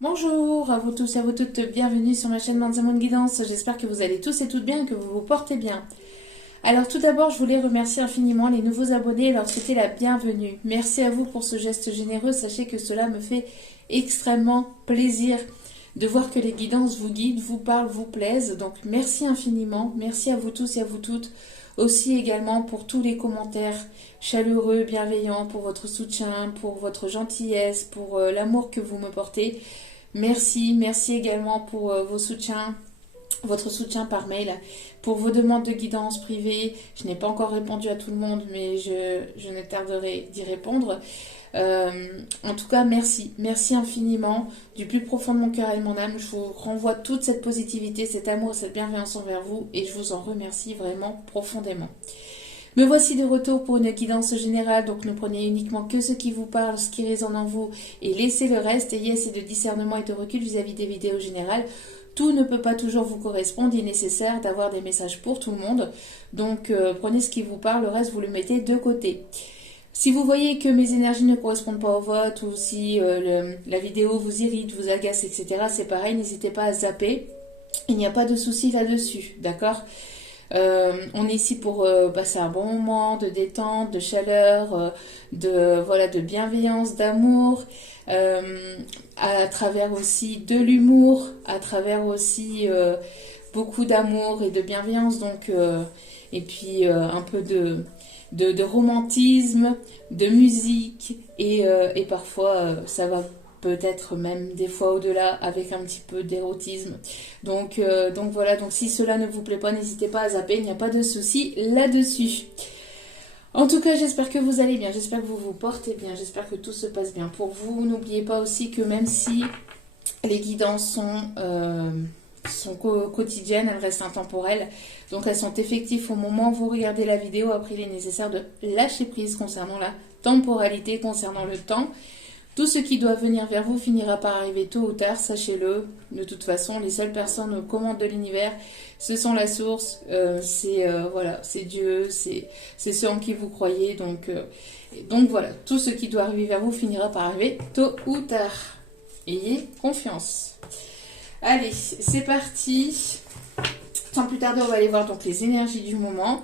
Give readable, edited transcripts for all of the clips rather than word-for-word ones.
Bonjour à vous tous et à vous toutes, bienvenue sur ma chaîne Manzamon Guidance. J'espère que vous allez tous et toutes bien et que vous vous portez bien. Alors tout d'abord, je voulais remercier infiniment les nouveaux abonnés et leur souhaiter la bienvenue. Merci à vous pour ce geste généreux, sachez que cela me fait extrêmement plaisir de voir que les guidances vous guident, vous parlent, vous plaisent. Donc merci infiniment, merci à vous tous et à vous toutes. Aussi également pour tous les commentaires chaleureux, bienveillants, pour votre soutien, pour votre gentillesse, pour l'amour que vous me portez. Merci, merci également pour votre soutien par mail, pour vos demandes de guidance privée. Je n'ai pas encore répondu à tout le monde, mais je ne tarderai d'y répondre. En tout cas, merci, merci infiniment, du plus profond de mon cœur et de mon âme. Je vous renvoie toute cette positivité, cet amour, cette bienveillance envers vous, et je vous en remercie vraiment profondément. Me voici de retour pour une guidance générale, donc ne prenez uniquement que ce qui vous parle, ce qui résonne en vous, et laissez le reste. Ayez assez de discernement et de recul vis-à-vis des vidéos générales. Tout ne peut pas toujours vous correspondre, il est nécessaire d'avoir des messages pour tout le monde. Donc prenez ce qui vous parle, le reste vous le mettez de côté. Si vous voyez que mes énergies ne correspondent pas au vote, ou si la vidéo vous irrite, vous agace, etc., c'est pareil, n'hésitez pas à zapper. Il n'y a pas de souci là-dessus, d'accord ? On est ici pour passer un bon moment de détente, de chaleur, de bienveillance, d'amour, à travers aussi de l'humour, à travers aussi beaucoup d'amour et de bienveillance, et puis un peu de romantisme, de musique, et parfois ça va peut-être même des fois au-delà avec un petit peu d'érotisme. Donc voilà, donc si cela ne vous plaît pas, n'hésitez pas à zapper, il n'y a pas de souci là-dessus. En tout cas, j'espère que vous allez bien, j'espère que vous vous portez bien, j'espère que tout se passe bien pour vous. N'oubliez pas aussi que même si les guidances sont quotidiennes, elles restent intemporelles. Donc elles sont effectives au moment où vous regardez la vidéo. Après, il est nécessaire de lâcher prise concernant la temporalité, concernant le temps. Tout ce qui doit venir vers vous finira par arriver tôt ou tard, sachez-le. De toute façon, les seules personnes aux commandes de l'univers, ce sont la source, c'est Dieu, c'est ceux en qui vous croyez. Donc voilà, tout ce qui doit arriver vers vous finira par arriver tôt ou tard. Ayez confiance. Allez, c'est parti. Sans plus tarder, on va aller voir donc les énergies du moment.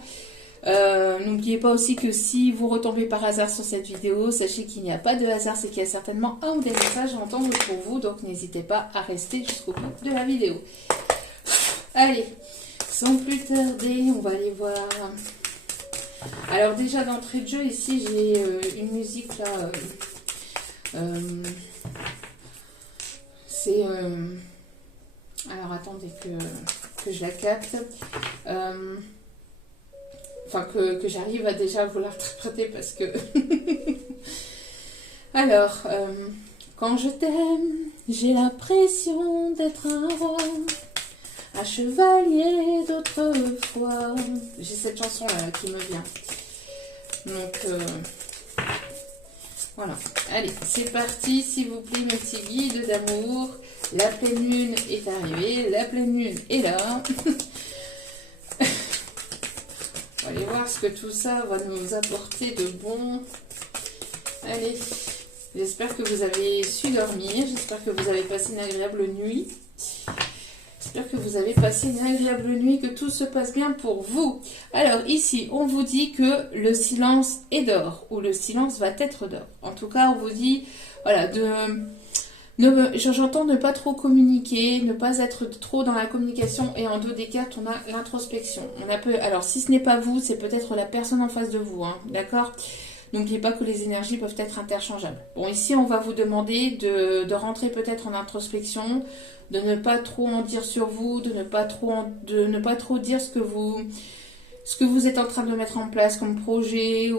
N'oubliez pas aussi que si vous retombez par hasard sur cette vidéo, sachez qu'il n'y a pas de hasard, c'est qu'il y a certainement un ou des messages à entendre pour vous, donc n'hésitez pas à rester jusqu'au bout de la vidéo. Allez, sans plus tarder, on va aller voir. Alors déjà d'entrée de jeu, ici j'ai une musique là, c'est... alors attendez que je la capte. Enfin, que j'arrive à déjà vous l'interpréter parce que... Alors, quand je t'aime, j'ai l'impression d'être un roi, un chevalier d'autrefois. J'ai cette chanson là qui me vient. Donc, voilà. Allez, c'est parti, s'il vous plaît, mes petits guides d'amour. La pleine lune est arrivée, la pleine lune est là. On va aller voir ce que tout ça va nous apporter de bon. Allez, j'espère que vous avez su dormir, j'espère que vous avez passé une agréable nuit. J'espère que vous avez passé une agréable nuit, que tout se passe bien pour vous. Alors ici, on vous dit que le silence est d'or, ou le silence va être d'or. En tout cas, on vous dit, voilà, j'entends ne pas trop communiquer, ne pas être trop dans la communication, et en dos des cartes, on a l'introspection. Alors, si ce n'est pas vous, c'est peut-être la personne en face de vous, hein, d'accord ? N'oubliez pas que les énergies peuvent être interchangeables. Bon, ici, on va vous demander de rentrer peut-être en introspection, de ne pas trop en dire sur vous, de ne pas trop dire ce que vous êtes en train de mettre en place comme projet,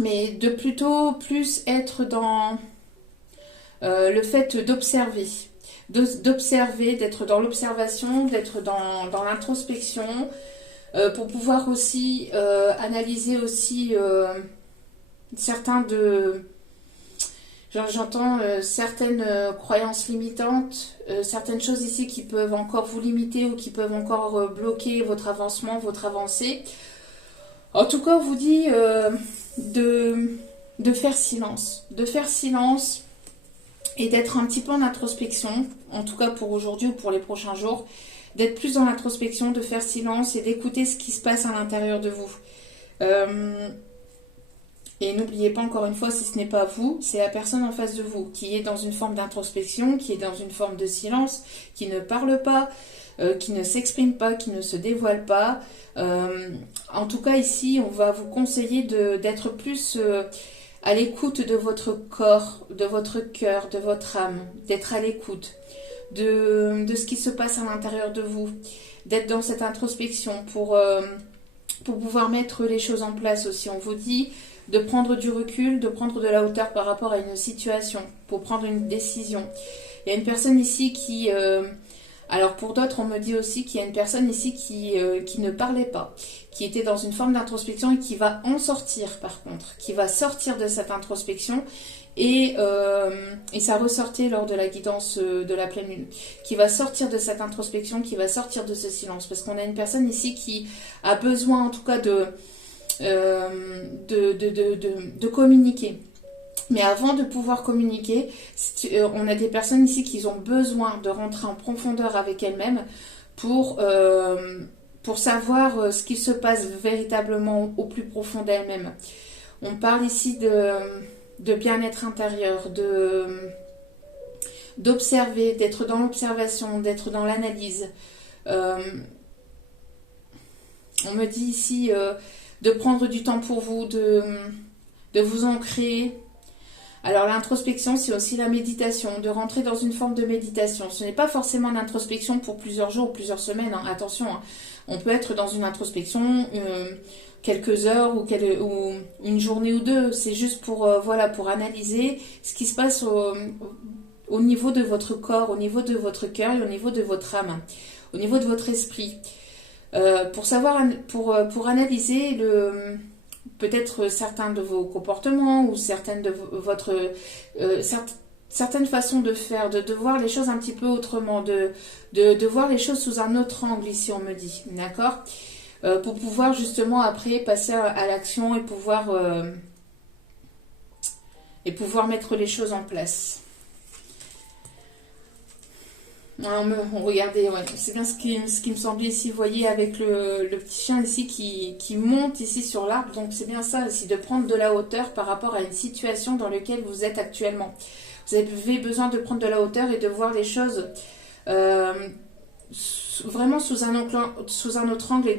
mais de plutôt plus être dans... le fait d'observer, d'être dans l'observation, d'être dans l'introspection, pour pouvoir aussi analyser aussi j'entends certaines croyances limitantes, certaines choses ici qui peuvent encore vous limiter ou qui peuvent encore bloquer votre avancement, votre avancée. En tout cas, on vous dit de faire silence, et d'être un petit peu en introspection, en tout cas pour aujourd'hui ou pour les prochains jours, d'être plus dans l'introspection, de faire silence et d'écouter ce qui se passe à l'intérieur de vous. Et n'oubliez pas encore une fois, si ce n'est pas vous, c'est la personne en face de vous qui est dans une forme d'introspection, qui est dans une forme de silence, qui ne parle pas, qui ne s'exprime pas, qui ne se dévoile pas. En tout cas ici, on va vous conseiller d'être plus à l'écoute de votre corps, de votre cœur, de votre âme, d'être à l'écoute de ce qui se passe à l'intérieur de vous, d'être dans cette introspection pour pouvoir mettre les choses en place aussi. On vous dit de prendre du recul, de prendre de la hauteur par rapport à une situation, pour prendre une décision. Il y a une personne ici qui... alors pour d'autres, on me dit aussi qu'il y a une personne ici qui ne parlait pas, qui était dans une forme d'introspection et qui va en sortir par contre, qui va sortir de cette introspection et ça ressortait lors de la guidance de la pleine lune, qui va sortir de cette introspection, qui va sortir de ce silence, parce qu'on a une personne ici qui a besoin en tout cas de communiquer. Mais avant de pouvoir communiquer, on a des personnes ici qui ont besoin de rentrer en profondeur avec elles-mêmes pour savoir ce qui se passe véritablement au plus profond d'elles-mêmes. On parle ici de bien-être intérieur, d'observer, d'être dans l'observation, d'être dans l'analyse. On me dit ici de prendre du temps pour vous, de vous ancrer. Alors l'introspection, c'est aussi la méditation, de rentrer dans une forme de méditation. Ce n'est pas forcément l'introspection pour plusieurs jours ou plusieurs semaines, hein. Attention, hein. On peut être dans une introspection quelques heures ou une journée ou deux. C'est juste pour analyser ce qui se passe au niveau de votre corps, au niveau de votre cœur et au niveau de votre âme, au niveau de votre esprit. Pour analyser peut-être certains de vos comportements ou certaines de certaines façons de faire, de voir les choses un petit peu autrement, de voir les choses sous un autre angle ici, on me dit, d'accord, pour pouvoir justement après passer à l'action et pouvoir mettre les choses en place. Regardez, ouais, c'est bien ce qui me semblait ici, vous voyez, avec le petit chien ici qui monte ici sur l'arbre. Donc c'est bien ça aussi, de prendre de la hauteur par rapport à une situation dans laquelle vous êtes actuellement. Vous avez besoin de prendre de la hauteur et de voir les choses vraiment sous un autre angle et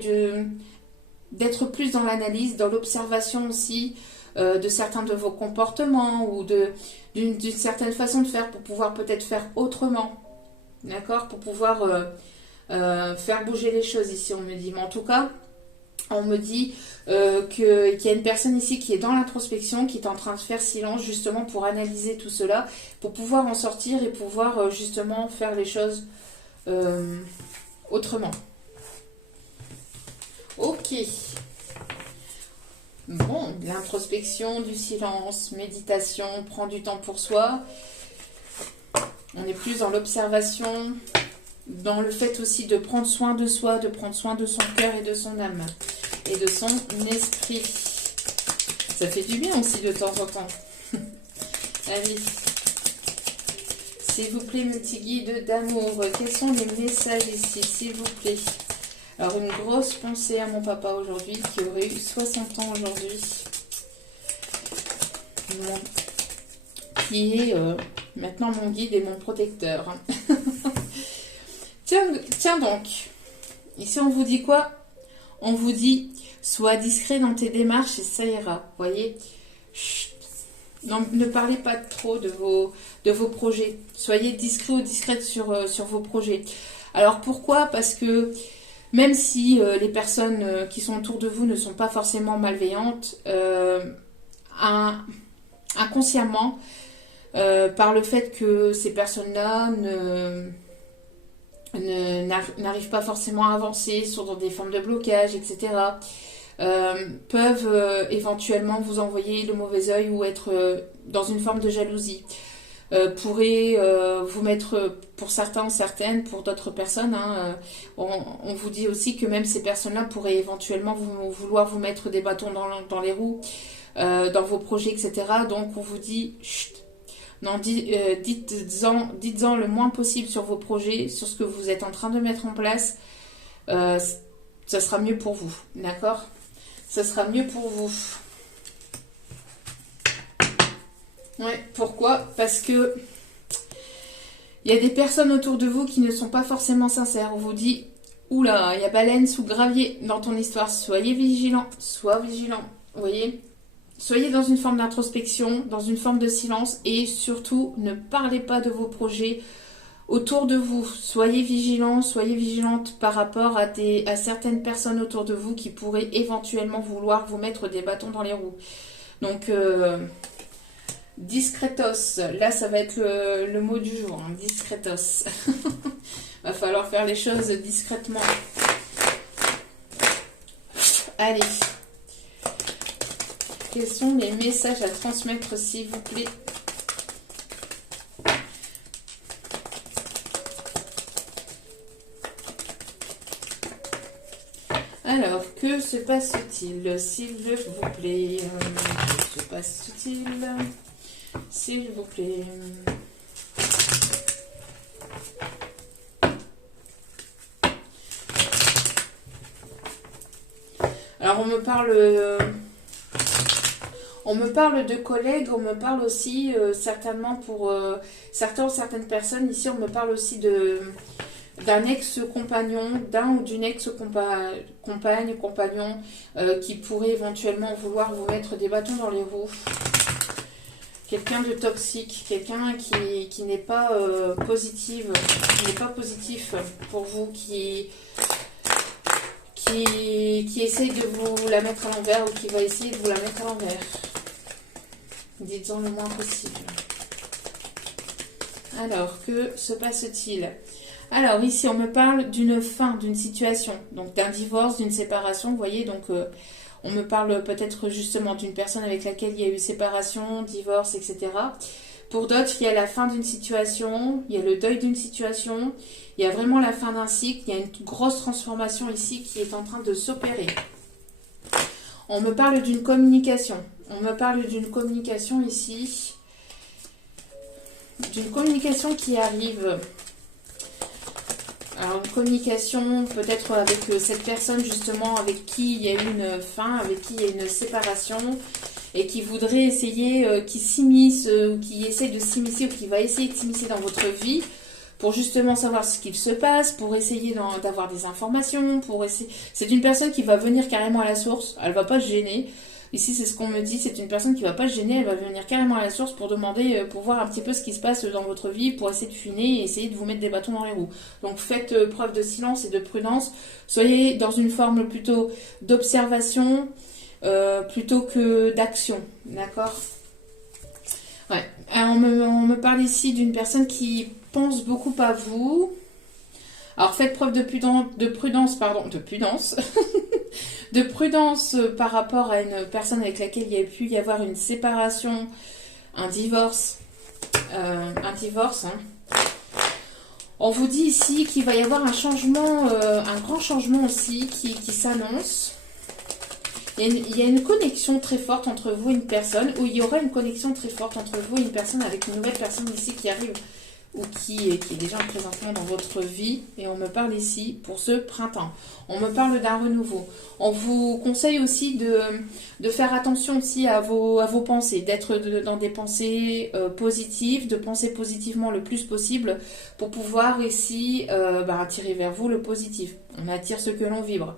d'être plus dans l'analyse, dans l'observation aussi de certains de vos comportements ou d'une certaine façon de faire pour pouvoir peut-être faire autrement. D'accord, pour pouvoir faire bouger les choses ici, on me dit. Mais en tout cas, on me dit qu'il y a une personne ici qui est dans l'introspection, qui est en train de faire silence justement pour analyser tout cela, pour pouvoir en sortir et pouvoir justement faire les choses autrement. Ok. Bon, l'introspection, du silence, méditation, prend du temps pour soi. On est plus dans l'observation, dans le fait aussi de prendre soin de soi, de prendre soin de son cœur et de son âme, et de son esprit. Ça fait du bien aussi de temps en temps. Allez. S'il vous plaît, mes petits guides d'amour, quels sont les messages ici, s'il vous plaît? Alors, une grosse pensée à mon papa aujourd'hui, qui aurait eu 60 ans aujourd'hui. Qui est maintenant mon guide et mon protecteur. Tiens donc, ici on vous dit quoi? On vous dit, sois discret dans tes démarches et ça ira. Voyez, chut. Non, ne parlez pas trop de vos projets. Soyez discret ou discrète sur vos projets. Alors pourquoi? Parce que même si les personnes qui sont autour de vous ne sont pas forcément malveillantes, inconsciemment, par le fait que ces personnes-là n'arrivent pas forcément à avancer, sont dans des formes de blocage, etc., peuvent éventuellement vous envoyer le mauvais œil ou être dans une forme de jalousie. Pourraient vous mettre, pour certains, certaines, pour d'autres personnes, hein, on vous dit aussi que même ces personnes-là pourraient éventuellement vouloir vous mettre des bâtons dans les roues, dans vos projets, etc. Donc on vous dit, chut, Non, dites-en le moins possible sur vos projets, sur ce que vous êtes en train de mettre en place. Ça sera mieux pour vous, d'accord? Ça sera mieux pour vous. Ouais, pourquoi? Parce que il y a des personnes autour de vous qui ne sont pas forcément sincères. On vous dit, oula, il y a baleine sous gravier dans ton histoire. Soyez vigilant, sois vigilant. Vous voyez? Soyez dans une forme d'introspection, dans une forme de silence et surtout ne parlez pas de vos projets autour de vous. Soyez vigilants, soyez vigilantes par rapport à certaines personnes autour de vous qui pourraient éventuellement vouloir vous mettre des bâtons dans les roues. Donc, discretos, là ça va être le mot du jour, hein, discretos. Va falloir faire les choses discrètement. Allez. Quels sont les messages à transmettre, s'il vous plaît? Alors, que se passe-t-il, s'il vous plaît? Que se passe-t-il, s'il vous plaît? Alors, on me parle de collègues, on me parle aussi, certainement pour certaines personnes, ici on me parle aussi d'un ex-compagnon, d'un ou d'une ex-compagne, compagnon, qui pourrait éventuellement vouloir vous mettre des bâtons dans les roues. Quelqu'un de toxique, quelqu'un qui n'est pas positif pour vous, qui essaye de vous la mettre à l'envers ou qui va essayer de vous la mettre à l'envers. Dites-en le moins possible. Alors, que se passe-t-il? Alors, ici, on me parle d'une fin, d'une situation, donc d'un divorce, d'une séparation, vous voyez, donc on me parle peut-être justement d'une personne avec laquelle il y a eu séparation, divorce, etc. Pour d'autres, il y a la fin d'une situation, il y a le deuil d'une situation, il y a vraiment la fin d'un cycle, il y a une grosse transformation ici qui est en train de s'opérer. On me parle d'une communication. On me parle d'une communication ici. D'une communication qui arrive. Alors, une communication peut-être avec cette personne justement avec qui il y a eu une fin, avec qui il y a une séparation et qui voudrait essayer, qui s'immisce, ou qui essaie de s'immiscer ou qui va essayer de s'immiscer dans votre vie pour justement savoir ce qu'il se passe, pour essayer d'avoir des informations, pour essayer... C'est une personne qui va venir carrément à la source, elle va pas se gêner. Ici, c'est ce qu'on me dit, c'est une personne qui va pas se gêner, elle va venir carrément à la source pour demander, pour voir un petit peu ce qui se passe dans votre vie, pour essayer de fuiner et essayer de vous mettre des bâtons dans les roues. Donc faites preuve de silence et de prudence, soyez dans une forme plutôt d'observation, plutôt que d'action, d'accord? Ouais. Alors, on me parle ici d'une personne qui pense beaucoup à vous. Alors faites preuve de prudence, de prudence par rapport à une personne avec laquelle il y a pu y avoir une séparation, un divorce, hein. On vous dit ici qu'il va y avoir un changement, un grand changement aussi qui s'annonce. Il y a une connexion très forte entre vous et une personne, ou il y aura une connexion très forte entre vous et une personne avec une nouvelle personne ici qui arrive, ou qui est déjà présentement dans votre vie. Et on me parle ici pour ce printemps. On me parle d'un renouveau. On vous conseille aussi de faire attention aussi à vos pensées, d'être dans des pensées positives, de penser positivement le plus possible pour pouvoir ici attirer vers vous le positif. On attire ce que l'on vibre.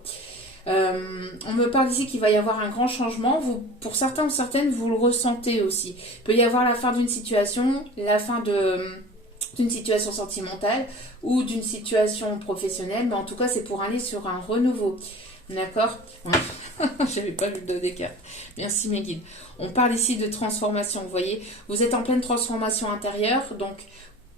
On me parle ici qu'il va y avoir un grand changement. Pour certains ou certaines, vous le ressentez aussi. Il peut y avoir la fin d'une situation, la fin d'une situation sentimentale ou d'une situation professionnelle, mais en tout cas, c'est pour aller sur un renouveau. D'accord? J'avais pas vu le dos des cartes. Merci mes guides. On parle ici de transformation, vous voyez. Vous êtes en pleine transformation intérieure, donc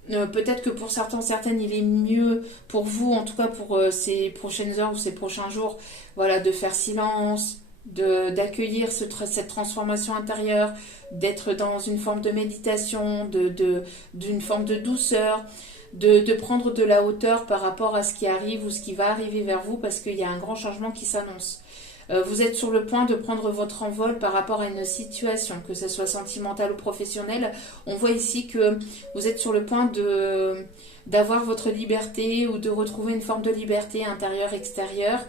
peut-être que pour certains, certaines, il est mieux pour vous, en tout cas pour ces prochaines heures ou ces prochains jours, voilà, de faire silence, d'accueillir cette transformation intérieure, d'être dans une forme de méditation, d'une forme de douceur, de prendre de la hauteur par rapport à ce qui arrive ou ce qui va arriver vers vous, parce qu'il y a un grand changement qui s'annonce. Vous êtes sur le point de prendre votre envol par rapport à une situation, que ce soit sentimentale ou professionnelle. On voit ici que vous êtes sur le point d'avoir votre liberté ou de retrouver une forme de liberté intérieure, extérieure.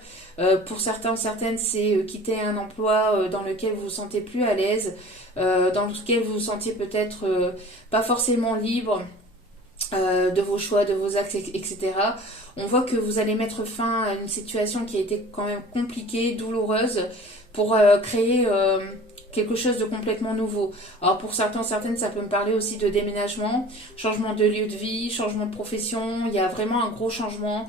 Pour certains ou certaines, c'est quitter un emploi dans lequel vous vous sentez plus à l'aise, dans lequel vous vous sentiez peut-être pas forcément libre de vos choix, de vos actes, etc. On voit que vous allez mettre fin à une situation qui a été quand même compliquée, douloureuse, pour créer quelque chose de complètement nouveau. Alors pour certains, certaines, ça peut me parler aussi de déménagement, changement de lieu de vie, changement de profession. Il y a vraiment un gros changement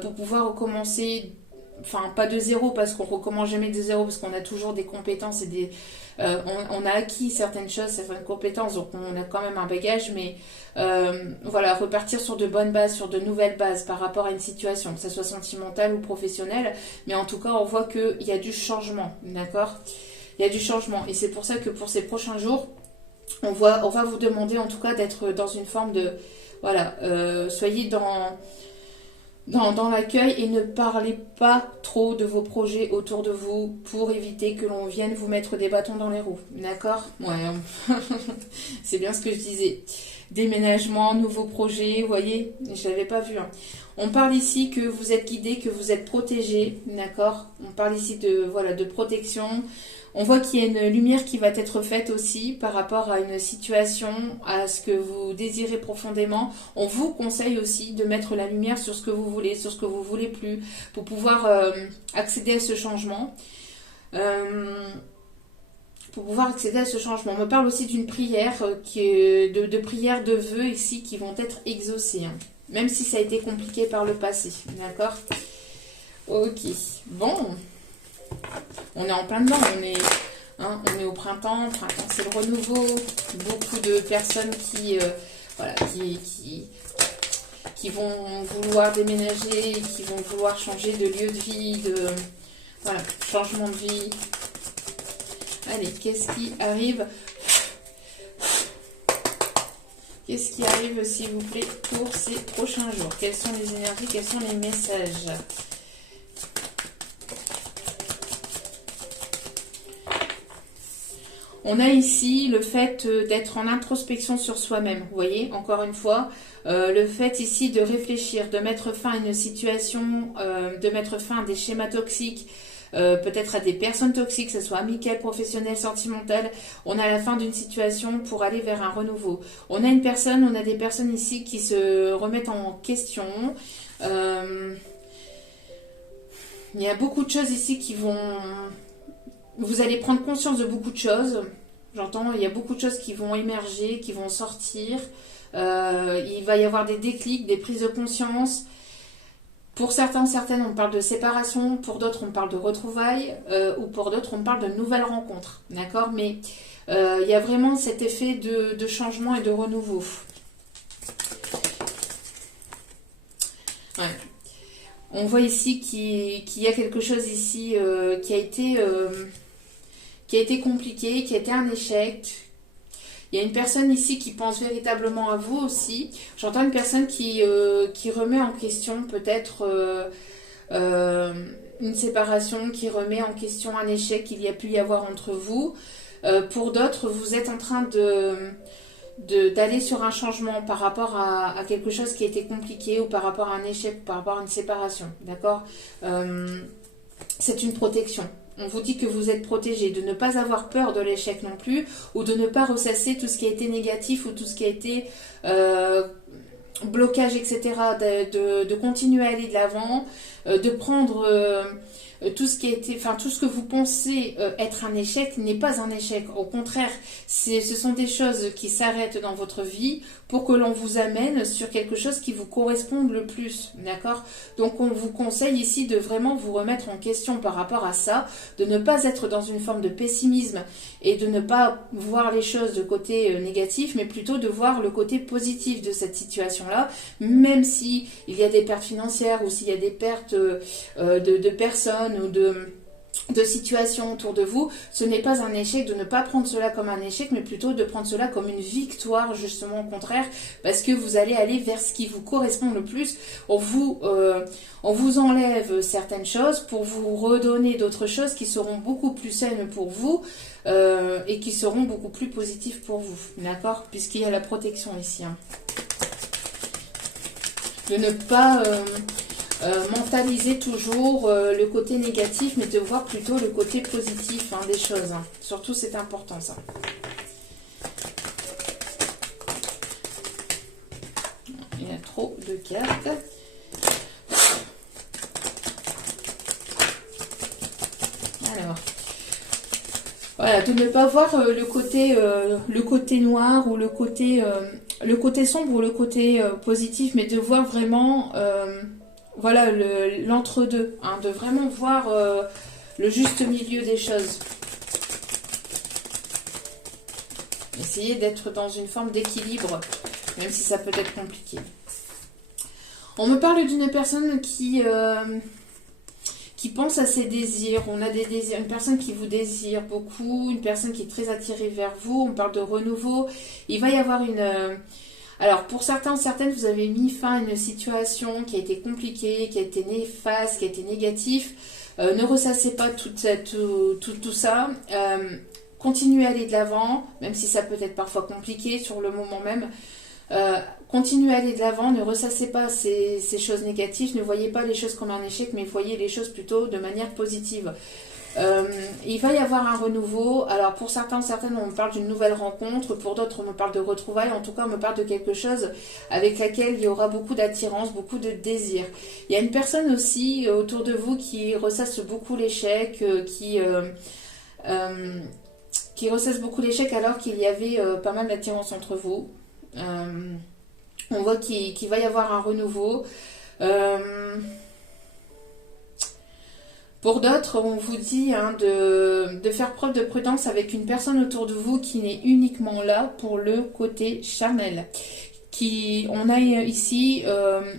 pour pouvoir recommencer. Enfin, pas de zéro, parce qu'on recommence jamais de zéro, parce qu'on a toujours des compétences et on a acquis certaines choses, certaines compétences, donc on a quand même un bagage, mais voilà, repartir sur de bonnes bases, sur de nouvelles bases par rapport à une situation, que ce soit sentimentale ou professionnelle, mais en tout cas, on voit qu'il y a du changement, d'accord? Il y a du changement, et c'est pour ça que pour ces prochains jours, on va vous demander en tout cas d'être dans une forme de, voilà, soyez dans l'accueil et ne parlez pas trop de vos projets autour de vous pour éviter que l'on vienne vous mettre des bâtons dans les roues. D'accord? Ouais, c'est bien ce que je disais. Déménagement, nouveaux projets, vous voyez, je ne l'avais pas vu. Hein. On parle ici que vous êtes guidé, que vous êtes protégé, d'accord? On parle ici de protection. On voit qu'il y a une lumière qui va être faite aussi par rapport à une situation, à ce que vous désirez profondément. On vous conseille aussi de mettre la lumière sur ce que vous voulez, sur ce que vous voulez plus, pour pouvoir accéder à ce changement. Pour pouvoir accéder à ce changement. On me parle aussi d'une prière, de prières de vœux ici qui vont être exaucées, hein, même si ça a été compliqué par le passé. D'accord? Ok. Bon. On est en plein dedans, on est au printemps. Printemps, c'est le renouveau. Beaucoup de personnes qui vont vouloir déménager, qui vont vouloir changer de lieu de vie, voilà, changement de vie. Allez, qu'est-ce qui arrive? Qu'est-ce qui arrive, s'il vous plaît, pour ces prochains jours? Quelles sont les énergies? Quels sont les messages? On a ici le fait d'être en introspection sur soi-même. Vous voyez, encore une fois, le fait ici de réfléchir, de mettre fin à une situation, de mettre fin à des schémas toxiques, peut-être à des personnes toxiques, que ce soit amicales, professionnelles, sentimentales. On a la fin d'une situation pour aller vers un renouveau. On a des personnes ici qui se remettent en question. Il y a beaucoup de choses ici qui vont... Vous allez prendre conscience de beaucoup de choses. J'entends, il y a beaucoup de choses qui vont émerger, qui vont sortir. Il va y avoir des déclics, des prises de conscience. Pour certains, certaines, on parle de séparation. Pour d'autres, on parle de retrouvailles. Ou pour d'autres, on parle de nouvelles rencontres. D'accord? Mais il y a vraiment cet effet de changement et de renouveau. Ouais. On voit ici qu'il y a quelque chose ici qui a été compliqué, qui a été un échec. Il y a une personne ici qui pense véritablement à vous aussi. J'entends une personne qui remet en question peut-être une séparation, qui remet en question un échec qu'il y a pu y avoir entre vous. Pour d'autres, vous êtes en train d'aller sur un changement par rapport à quelque chose qui a été compliqué, ou par rapport à un échec, ou par rapport à une séparation. D'accord? C'est une protection. On vous dit que vous êtes protégé, de ne pas avoir peur de l'échec non plus, ou de ne pas ressasser tout ce qui a été négatif, ou tout ce qui a été blocage, etc. De continuer à aller de l'avant, de prendre tout ce qui a été, enfin tout ce que vous pensez être un échec n'est pas un échec. Au contraire, ce sont des choses qui s'arrêtent dans votre vie pour que l'on vous amène sur quelque chose qui vous corresponde le plus, d'accord? Donc on vous conseille ici de vraiment vous remettre en question par rapport à ça, de ne pas être dans une forme de pessimisme et de ne pas voir les choses de côté négatif, mais plutôt de voir le côté positif de cette situation-là, même si il y a des pertes financières ou s'il y a des pertes de personnes ou de situations autour de vous, ce n'est pas un échec, de ne pas prendre cela comme un échec, mais plutôt de prendre cela comme une victoire, justement au contraire, parce que vous allez aller vers ce qui vous correspond le plus. On vous enlève certaines choses pour vous redonner d'autres choses qui seront beaucoup plus saines pour vous et qui seront beaucoup plus positives pour vous, d'accord? Puisqu'il y a la protection ici. Hein. De ne pas... mentaliser toujours le côté négatif, mais de voir plutôt le côté positif hein, des choses. Hein. Surtout, c'est important ça. Il y a trop de cartes. Alors, voilà, de ne pas voir le côté noir ou le côté sombre ou le côté positif, mais de voir vraiment... voilà, l'entre-deux, hein, de vraiment voir le juste milieu des choses. Essayez d'être dans une forme d'équilibre, même si ça peut être compliqué. On me parle d'une personne qui pense à ses désirs. On a des désirs, une personne qui vous désire beaucoup, une personne qui est très attirée vers vous. On parle de renouveau. Il va y avoir une... Alors, pour certains, certaines, vous avez mis fin à une situation qui a été compliquée, qui a été néfaste, qui a été négatif. Ne ressassez pas tout ça. Continuez à aller de l'avant, même si ça peut être parfois compliqué sur le moment même. Continuez à aller de l'avant, ne ressassez pas ces choses négatives, ne voyez pas les choses comme un échec, mais voyez les choses plutôt de manière positive. Il va y avoir un renouveau. Alors pour certains, certaines, on me parle d'une nouvelle rencontre. Pour d'autres, on me parle de retrouvailles. En tout cas, on me parle de quelque chose avec laquelle il y aura beaucoup d'attirance, beaucoup de désir. Il y a une personne aussi autour de vous qui ressasse beaucoup l'échec, qui ressasse beaucoup l'échec alors qu'il y avait pas mal d'attirance entre vous. On voit qu'il va y avoir un renouveau. Pour d'autres, on vous dit hein, de faire preuve de prudence avec une personne autour de vous qui n'est uniquement là pour le côté charnel. On a ici,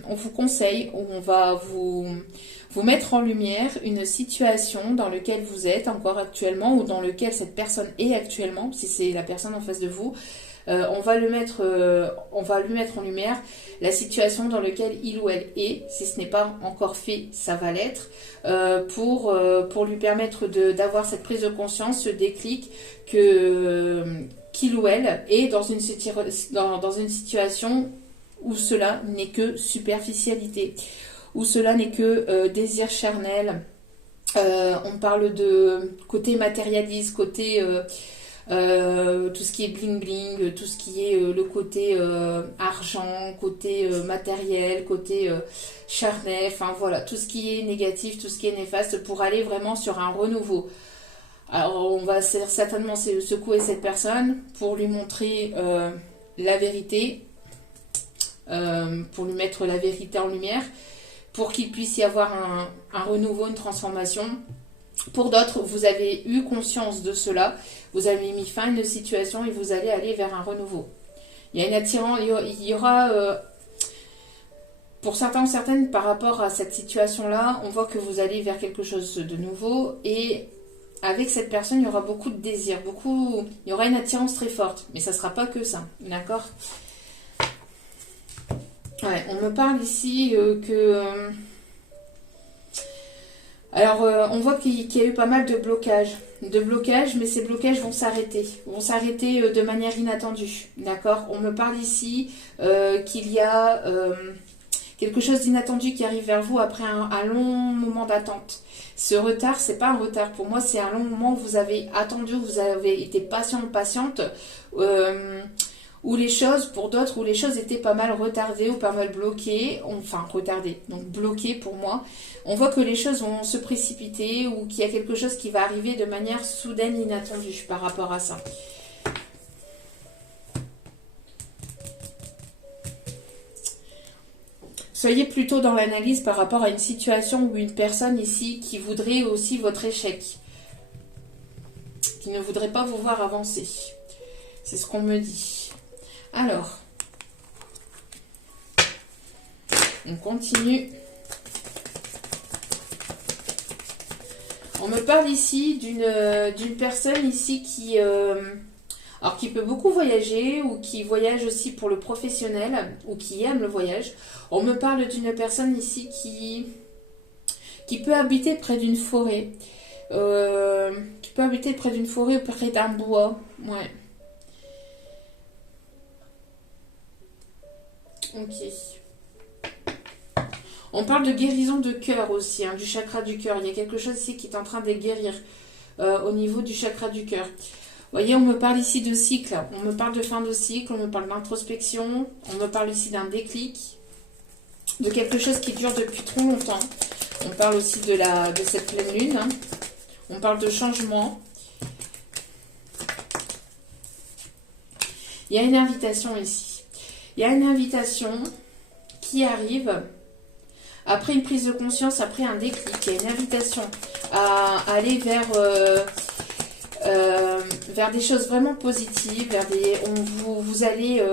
on vous conseille, on va vous mettre en lumière une situation dans laquelle vous êtes encore actuellement ou dans laquelle cette personne est actuellement, si c'est la personne en face de vous. On va lui mettre en lumière la situation dans laquelle il ou elle est. Si ce n'est pas encore fait, ça va l'être, pour lui permettre d'avoir cette prise de conscience, ce déclic qu'il ou elle est dans une situation où cela n'est que superficialité, où cela n'est que désir charnel. On parle de côté matérialiste, côté... tout ce qui est bling bling, tout ce qui est le côté argent, côté matériel, côté charnel, enfin voilà, tout ce qui est négatif, tout ce qui est néfaste pour aller vraiment sur un renouveau. Alors on va certainement secouer cette personne pour lui montrer la vérité, pour lui mettre la vérité en lumière, pour qu'il puisse y avoir un renouveau, une transformation. Pour d'autres, vous avez eu conscience de cela, vous avez mis fin à une situation et vous allez aller vers un renouveau. Il y a une attirance, il y aura, pour certains ou certaines, par rapport à cette situation-là, on voit que vous allez vers quelque chose de nouveau et avec cette personne, il y aura beaucoup de désir, il y aura une attirance très forte, mais ça ne sera pas que ça, d'accord ? Ouais, on me parle ici que... Alors, on voit qu'il y a eu pas mal de blocages, mais ces blocages vont s'arrêter de manière inattendue, d'accord? On me parle ici qu'il y a quelque chose d'inattendu qui arrive vers vous après un long moment d'attente. Ce retard, c'est pas un retard pour moi, c'est un long moment où vous avez attendu, où vous avez été patiente, où les choses, pour d'autres, où les choses étaient pas mal retardées ou pas mal bloquées, enfin retardées, donc bloquées pour moi. On voit que les choses vont se précipiter ou qu'il y a quelque chose qui va arriver de manière soudaine, inattendue par rapport à ça. Soyez plutôt dans l'analyse par rapport à une situation ou une personne ici qui voudrait aussi votre échec, qui ne voudrait pas vous voir avancer. C'est ce qu'on me dit. Alors, on continue. On me parle ici d'une personne ici alors qui peut beaucoup voyager ou qui voyage aussi pour le professionnel ou qui aime le voyage. On me parle d'une personne ici qui peut habiter près d'une forêt. Qui peut habiter près d'une forêt ou près d'un bois. Ouais. Ok. On parle de guérison de cœur aussi, hein, du chakra du cœur. Il y a quelque chose ici qui est en train de guérir au niveau du chakra du cœur. Vous voyez, on me parle ici de cycle, on me parle de fin de cycle, on me parle d'introspection, on me parle ici d'un déclic, de quelque chose qui dure depuis trop longtemps. On parle aussi de cette pleine lune, hein. On parle de changement. Il y a une invitation ici. Il y a une invitation qui arrive après une prise de conscience, après un déclic. Il y a une invitation à aller vers des choses vraiment positives, vous allez,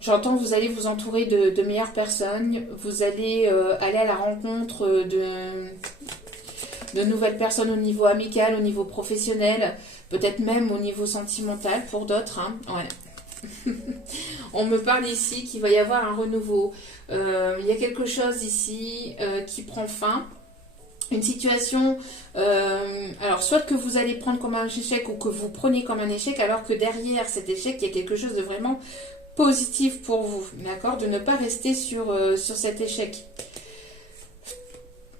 j'entends, vous allez vous entourer de meilleures personnes, vous allez aller à la rencontre de nouvelles personnes au niveau amical, au niveau professionnel, peut-être même au niveau sentimental pour d'autres, hein. Ouais. On me parle ici qu'il va y avoir un renouveau. Il y a quelque chose ici qui prend fin. Une situation, alors soit que vous allez prendre comme un échec ou que vous preniez comme un échec, alors que derrière cet échec, il y a quelque chose de vraiment positif pour vous, d'accord? De ne pas rester sur cet échec.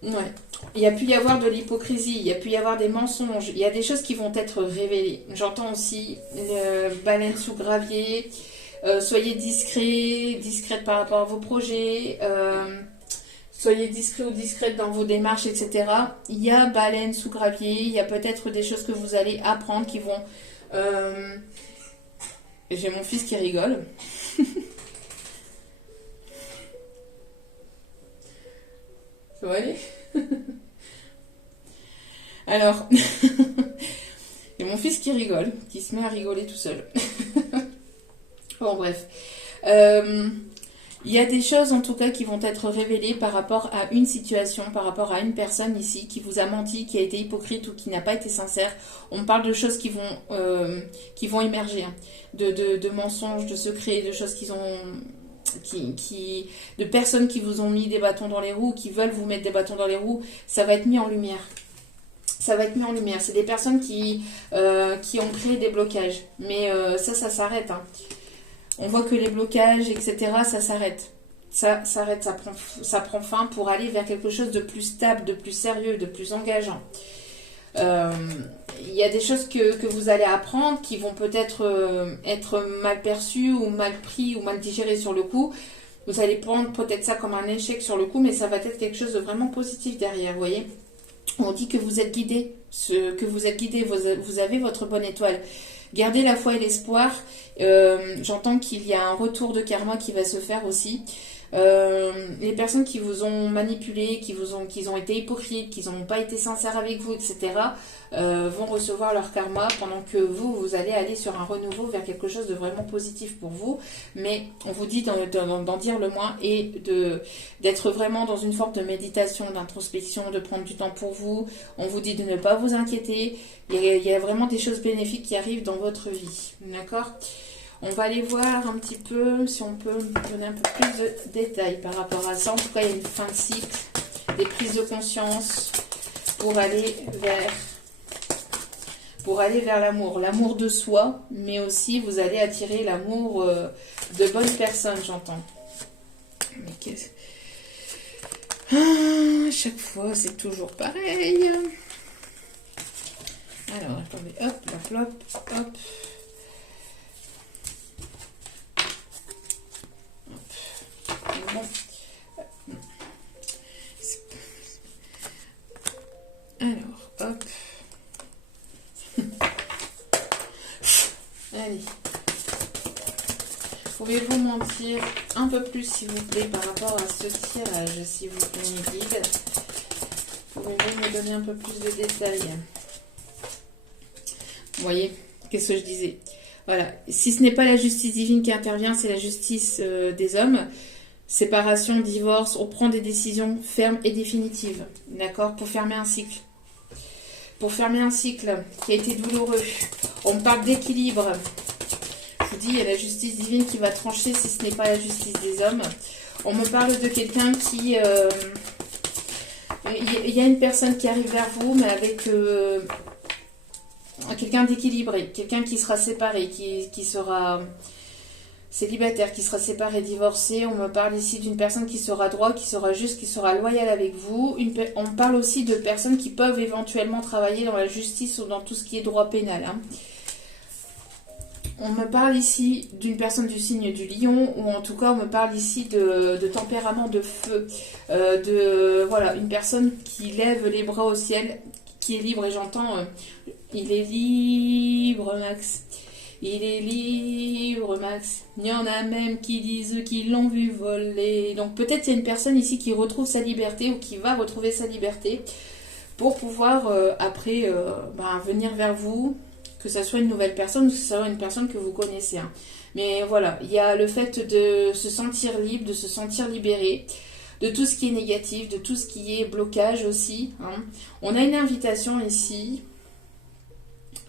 Ouais. Il y a pu y avoir de l'hypocrisie, il y a pu y avoir des mensonges, il y a des choses qui vont être révélées. J'entends aussi baleine sous gravier, soyez discrète par rapport à vos projets, soyez discret ou discrète dans vos démarches, etc. Il y a baleine sous gravier, il y a peut-être des choses que vous allez apprendre qui vont... J'ai mon fils qui rigole. Ça va aller? Alors, il y a mon fils qui rigole, qui se met à rigoler tout seul. Bon, bref. Il y a des choses en tout cas qui vont être révélées par rapport à une situation, par rapport à une personne ici qui vous a menti, qui a été hypocrite ou qui n'a pas été sincère. On parle de choses qui vont émerger, hein. De mensonges, de secrets, de choses de personnes qui vous ont mis des bâtons dans les roues, qui veulent vous mettre des bâtons dans les roues. Ça va être mis en lumière. Ça va être mis en lumière. C'est des personnes qui ont créé des blocages. Mais ça s'arrête, hein. On voit que les blocages, etc., ça s'arrête. Ça s'arrête, ça prend fin pour aller vers quelque chose de plus stable, de plus sérieux, de plus engageant. Il y a des choses que vous allez apprendre qui vont peut-être être mal perçues ou mal pris ou mal digérées sur le coup. Vous allez prendre peut-être ça comme un échec sur le coup, mais ça va être quelque chose de vraiment positif derrière, vous voyez. On dit que vous êtes guidé, vous avez votre bonne étoile. Gardez la foi et l'espoir. J'entends qu'il y a un retour de karma qui va se faire aussi. Les personnes qui vous ont manipulé, qui ont été hypocrites, qui n'ont pas été sincères avec vous, etc., vont recevoir leur karma pendant que vous allez aller sur un renouveau vers quelque chose de vraiment positif pour vous. Mais on vous dit d'en dire le moins et d'être vraiment dans une forme de méditation, d'introspection, de prendre du temps pour vous. On vous dit de ne pas vous inquiéter. Il y a vraiment des choses bénéfiques qui arrivent dans votre vie. D'accord ? On va aller voir un petit peu si on peut donner un peu plus de détails par rapport à ça. En tout cas, il y a une fin de cycle, des prises de conscience pour aller vers l'amour. L'amour de soi, mais aussi vous allez attirer l'amour de bonnes personnes, j'entends. Mais à chaque fois, c'est toujours pareil. Alors, attendez, hop, hop. Bon. Alors, hop. Allez. Pouvez-vous m'en dire un peu plus, s'il vous plaît, par rapport à ce tirage, s'il vous plaît, mes guides? Pouvez-vous me donner un peu plus de détails? Vous voyez, qu'est-ce que je disais? Voilà. Si ce n'est pas la justice divine qui intervient, c'est la justice des hommes. Séparation, divorce, on prend des décisions fermes et définitives, d'accord, pour fermer un cycle. pour fermer un cycle qui a été douloureux. On me parle d'équilibre. Je vous dis, il y a la justice divine qui va trancher si ce n'est pas la justice des hommes. On me parle de quelqu'un qui... il y a une personne qui arrive vers vous, mais avec quelqu'un d'équilibré, quelqu'un qui sera séparé, qui sera célibataire, qui sera séparé, divorcé. On me parle ici d'une personne qui sera droit, qui sera juste, qui sera loyale avec vous. On me parle aussi de personnes qui peuvent éventuellement travailler dans la justice ou dans tout ce qui est droit pénal. Hein. On me parle ici d'une personne du signe du lion, ou en tout cas on me parle ici de tempérament de feu, voilà, une personne qui lève les bras au ciel, qui est libre, et j'entends il est libre Max, il est libre Max, il y en a même qui disent qu'ils l'ont vu voler. Donc peut-être il y a une personne ici qui retrouve sa liberté ou qui va retrouver sa liberté pour pouvoir après venir vers vous, que ce soit une nouvelle personne ou que ce soit une personne que vous connaissez. Hein. Mais voilà, il y a le fait de se sentir libre, de se sentir libéré de tout ce qui est négatif, de tout ce qui est blocage aussi. Hein. On a une invitation ici,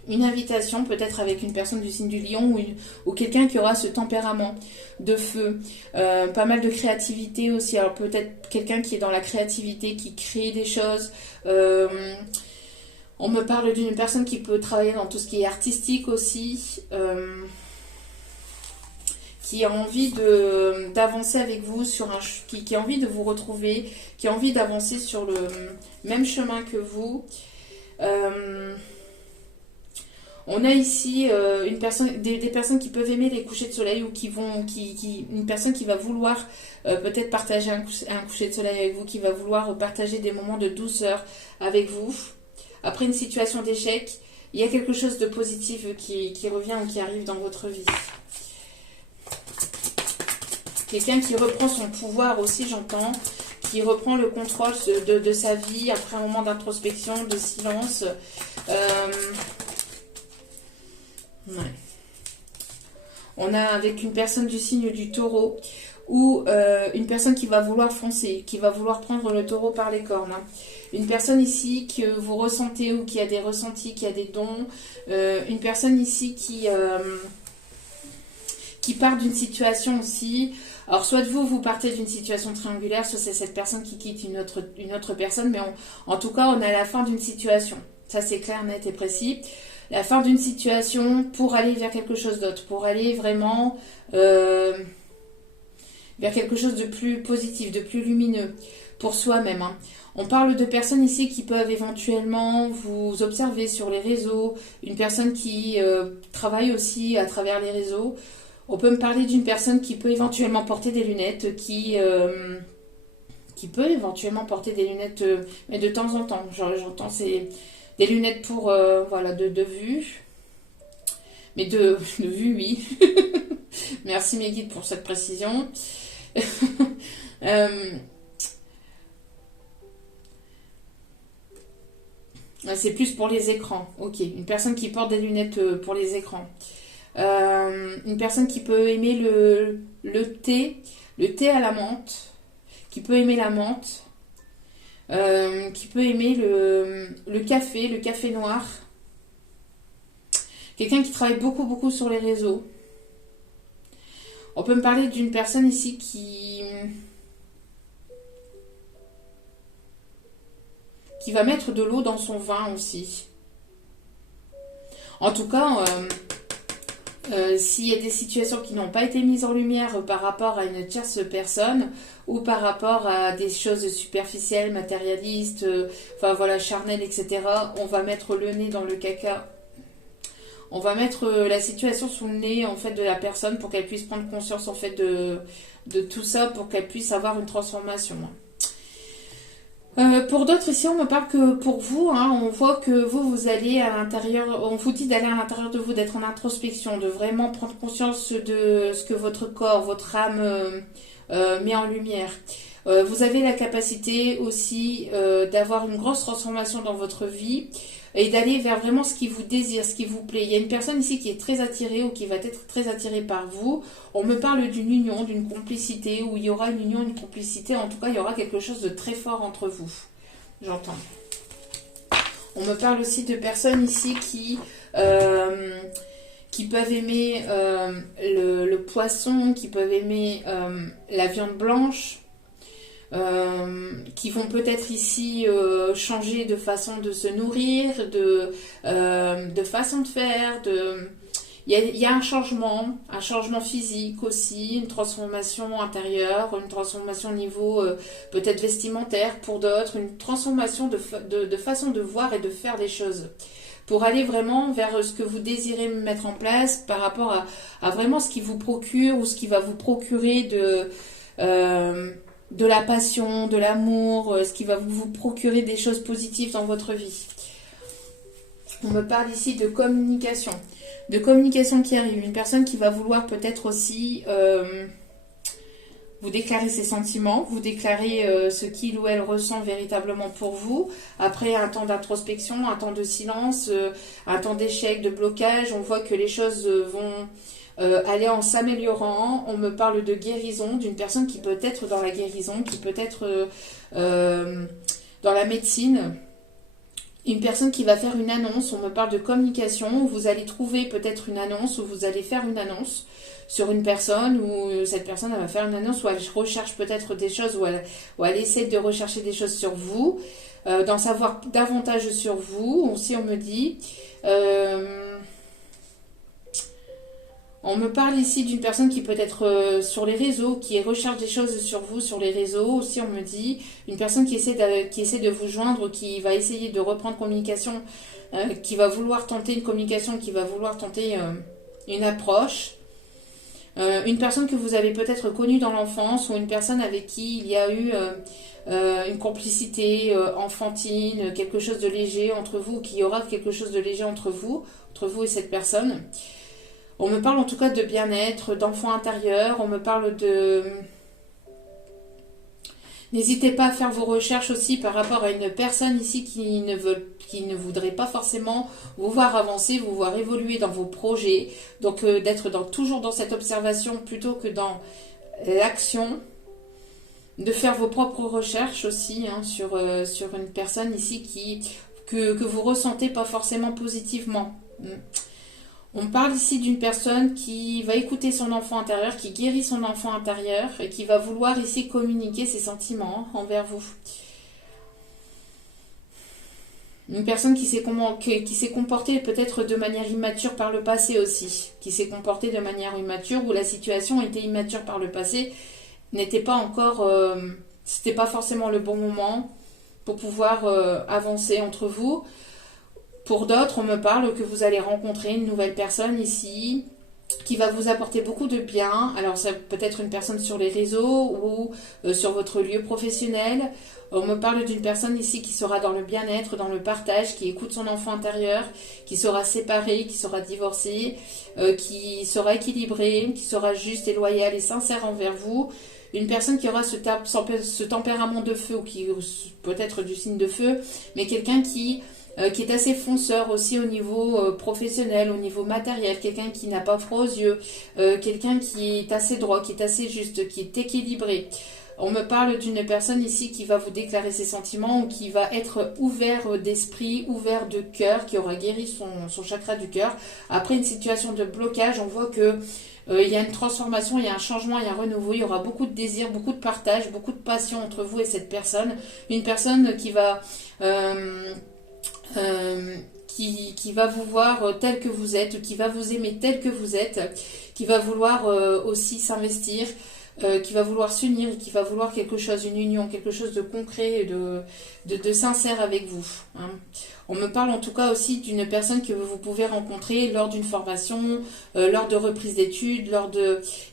une invitation peut-être avec une personne du signe du lion ou quelqu'un qui aura ce tempérament de feu. Pas mal de créativité aussi, alors peut-être quelqu'un qui est dans la créativité, qui crée des choses. On me parle d'une personne qui peut travailler dans tout ce qui est artistique aussi, qui a envie d'avancer avec vous, qui a envie de vous retrouver, qui a envie d'avancer sur le même chemin que vous. On a ici des personnes qui peuvent aimer les couchers de soleil ou une personne qui va vouloir peut-être partager un coucher de soleil avec vous, qui va vouloir partager des moments de douceur avec vous. Après une situation d'échec, il y a quelque chose de positif qui revient ou qui arrive dans votre vie. Quelqu'un qui reprend son pouvoir aussi, j'entends, qui reprend le contrôle de sa vie après un moment d'introspection, de silence. Ouais. On a avec une personne du signe du taureau ou une personne qui va vouloir foncer, qui va vouloir prendre le taureau par les cornes. Hein. Une personne ici que vous ressentez ou qui a des ressentis, qui a des dons. Une personne ici qui part d'une situation aussi. Alors, soit vous partez d'une situation triangulaire, soit c'est cette personne qui quitte une autre personne. Mais en tout cas, on a la fin d'une situation. Ça, c'est clair, net et précis. La fin d'une situation pour aller vers quelque chose d'autre. Pour aller vraiment vers quelque chose de plus positif, de plus lumineux pour soi-même. Hein. On parle de personnes ici qui peuvent éventuellement vous observer sur les réseaux. Une personne qui travaille aussi à travers les réseaux. On peut me parler d'une personne qui peut éventuellement porter des lunettes, qui peut éventuellement porter des lunettes, mais de temps en temps. J'entends c'est des lunettes pour de vue. Mais de vue, oui. Merci mes guides pour cette précision. C'est plus pour les écrans. Ok, une personne qui porte des lunettes pour les écrans. Une personne qui peut aimer le thé à la menthe, qui peut aimer la menthe, qui peut aimer le café noir. Quelqu'un qui travaille beaucoup sur les réseaux. On peut me parler d'une personne ici qui va mettre de l'eau dans son vin aussi. En tout cas, s'il y a des situations qui n'ont pas été mises en lumière par rapport à une tierce personne ou par rapport à des choses superficielles, matérialistes, charnelles, etc., on va mettre le nez dans le caca. On va mettre la situation sous le nez en fait de la personne pour qu'elle puisse prendre conscience en fait de tout ça, pour qu'elle puisse avoir une transformation. Pour d'autres ici, on me parle que pour vous, hein, on voit que vous allez à l'intérieur, on vous dit d'aller à l'intérieur de vous, d'être en introspection, de vraiment prendre conscience de ce que votre corps, votre âme met en lumière. Vous avez la capacité aussi d'avoir une grosse transformation dans votre vie et d'aller vers vraiment ce qui vous désire, ce qui vous plaît. Il y a une personne ici qui est très attirée ou qui va être très attirée par vous. On me parle d'une union, d'une complicité, où il y aura une union, une complicité. En tout cas, il y aura quelque chose de très fort entre vous. J'entends. On me parle aussi de personnes ici qui peuvent aimer le poisson, qui peuvent aimer la viande blanche, qui vont peut-être ici changer de façon de se nourrir, de façon de faire, il y a un changement physique aussi, une transformation intérieure, une transformation au niveau peut-être vestimentaire pour d'autres, une transformation de façon de voir et de faire les choses. Pour aller vraiment vers ce que vous désirez mettre en place par rapport à vraiment ce qui vous procure ou ce qui va vous procurer de la passion, de l'amour, ce qui va vous procurer des choses positives dans votre vie. On me parle ici de communication qui arrive. Une personne qui va vouloir peut-être aussi vous déclarer ses sentiments, vous déclarer ce qu'il ou elle ressent véritablement pour vous. Après un temps d'introspection, un temps de silence, un temps d'échec, de blocage, on voit que les choses vont aller en s'améliorant. On me parle de guérison, d'une personne qui peut être dans la guérison, qui peut être dans la médecine. Une personne qui va faire une annonce, on me parle de communication, vous allez trouver peut-être une annonce, ou vous allez faire une annonce sur une personne, ou cette personne elle va faire une annonce, ou elle recherche peut-être des choses, ou elle essaie de rechercher des choses sur vous, d'en savoir davantage sur vous. Aussi on me dit... on me parle ici d'une personne qui peut être sur les réseaux, qui recherche des choses sur vous sur les réseaux. Aussi, on me dit une personne qui essaie de vous joindre, qui va essayer de reprendre communication, qui va vouloir tenter une communication, qui va vouloir tenter une approche. Une personne que vous avez peut-être connue dans l'enfance, ou une personne avec qui il y a eu une complicité enfantine, quelque chose de léger entre vous, qu'il y aura quelque chose de léger entre vous et cette personne. On me parle en tout cas de bien-être, d'enfant intérieur. On me parle de... N'hésitez pas à faire vos recherches aussi par rapport à une personne ici qui ne voudrait pas forcément vous voir avancer, vous voir évoluer dans vos projets. Donc d'être toujours dans cette observation plutôt que dans l'action. De faire vos propres recherches aussi sur une personne ici que vous ressentez pas forcément positivement. On parle ici d'une personne qui va écouter son enfant intérieur, qui guérit son enfant intérieur et qui va vouloir ici communiquer ses sentiments envers vous. Une personne qui s'est comportée peut-être de manière immature par le passé aussi, qui s'est comportée de manière immature, où la situation était immature par le passé, n'était pas encore, c'était pas forcément le bon moment pour pouvoir avancer entre vous. Pour d'autres, on me parle que vous allez rencontrer une nouvelle personne ici qui va vous apporter beaucoup de bien. Alors, ça peut être une personne sur les réseaux ou sur votre lieu professionnel. On me parle d'une personne ici qui sera dans le bien-être, dans le partage, qui écoute son enfant intérieur, qui sera séparée, qui sera divorcée, qui sera équilibrée, qui sera juste et loyale et sincère envers vous. Une personne qui aura ce tempérament de feu, ou qui peut être du signe de feu, mais quelqu'un qui est assez fonceur aussi au niveau professionnel, au niveau matériel, quelqu'un qui n'a pas froid aux yeux, quelqu'un qui est assez droit, qui est assez juste, qui est équilibré. On me parle d'une personne ici qui va vous déclarer ses sentiments, ou qui va être ouvert d'esprit, ouvert de cœur, qui aura guéri son chakra du cœur. Après une situation de blocage, on voit que il y a une transformation, il y a un changement, il y a un renouveau, il y aura beaucoup de désir, beaucoup de partage, beaucoup de passion entre vous et cette personne. Une personne qui va... qui va vous voir tel que vous êtes, qui va vous aimer tel que vous êtes, qui va vouloir aussi s'investir, qui va vouloir s'unir, et qui va vouloir quelque chose, une union, quelque chose de concret et de sincère avec vous. On me parle en tout cas aussi d'une personne que vous pouvez rencontrer lors d'une formation, lors de reprise d'études,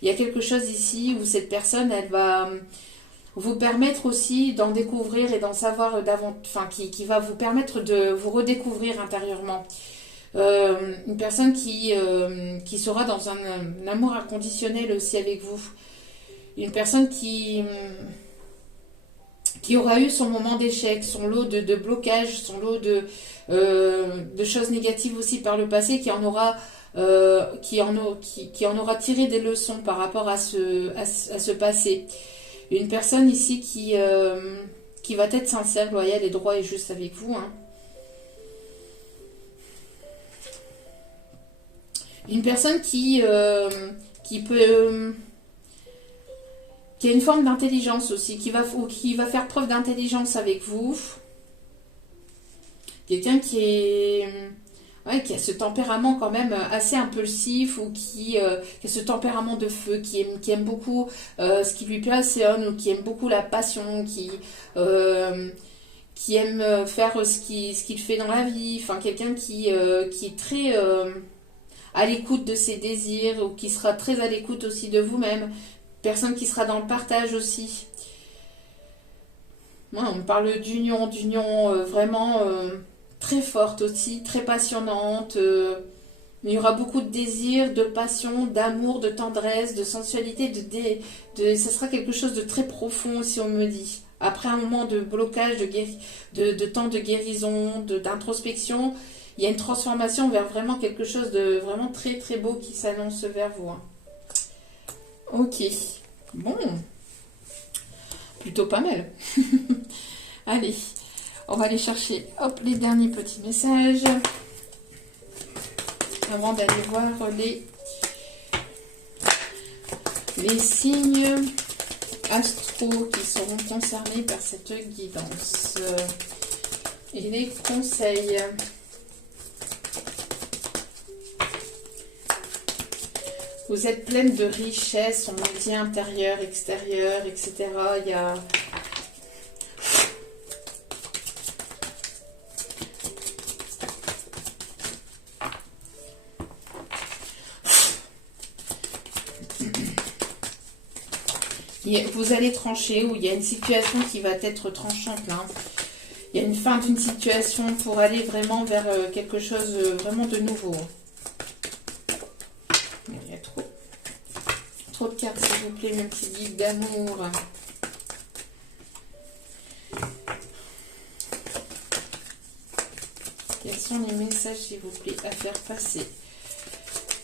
il y a quelque chose ici où cette personne, elle va... vous permettre aussi d'en découvrir et d'en savoir davantage, qui va vous permettre de vous redécouvrir intérieurement. Une personne qui sera dans un amour inconditionnel aussi avec vous. Une personne qui aura eu son moment d'échec, son lot de blocage, son lot de choses négatives aussi par le passé, qui en aura tiré des leçons par rapport à ce passé. Une personne ici qui va être sincère, loyale et droit et juste avec vous. Une personne qui peut... qui a une forme d'intelligence aussi, qui va faire preuve d'intelligence avec vous. Quelqu'un qui a ce tempérament quand même assez impulsif ou qui a ce tempérament de feu, qui aime beaucoup ce qui lui passionne ou qui aime beaucoup la passion, qui aime faire ce qu'il fait dans la vie. Enfin, quelqu'un qui est très à l'écoute de ses désirs ou qui sera très à l'écoute aussi de vous-même. Personne qui sera dans le partage aussi. Ouais, on parle d'union vraiment très forte aussi, très passionnante. Il y aura beaucoup de désir, de passion, d'amour, de tendresse, de sensualité, ça sera quelque chose de très profond si on me dit. Après un moment de blocage, de temps de guérison, d'introspection, il y a une transformation vers vraiment quelque chose de vraiment très très beau qui s'annonce vers vous. Hein. Ok, bon, plutôt pas mal. Allez, on va aller chercher les derniers petits messages avant d'aller voir les signes astro qui seront concernés par cette guidance et les conseils. Vous êtes pleine de richesse, on me dit intérieur, extérieur, etc. Il y a... Vous allez trancher ou il y a une situation qui va être tranchante là. Il y a une fin d'une situation pour aller vraiment vers quelque chose vraiment de nouveau. Il y a trop de cartes, s'il vous plaît, mes petits guides d'amour. Quels sont les messages, s'il vous plaît, à faire passer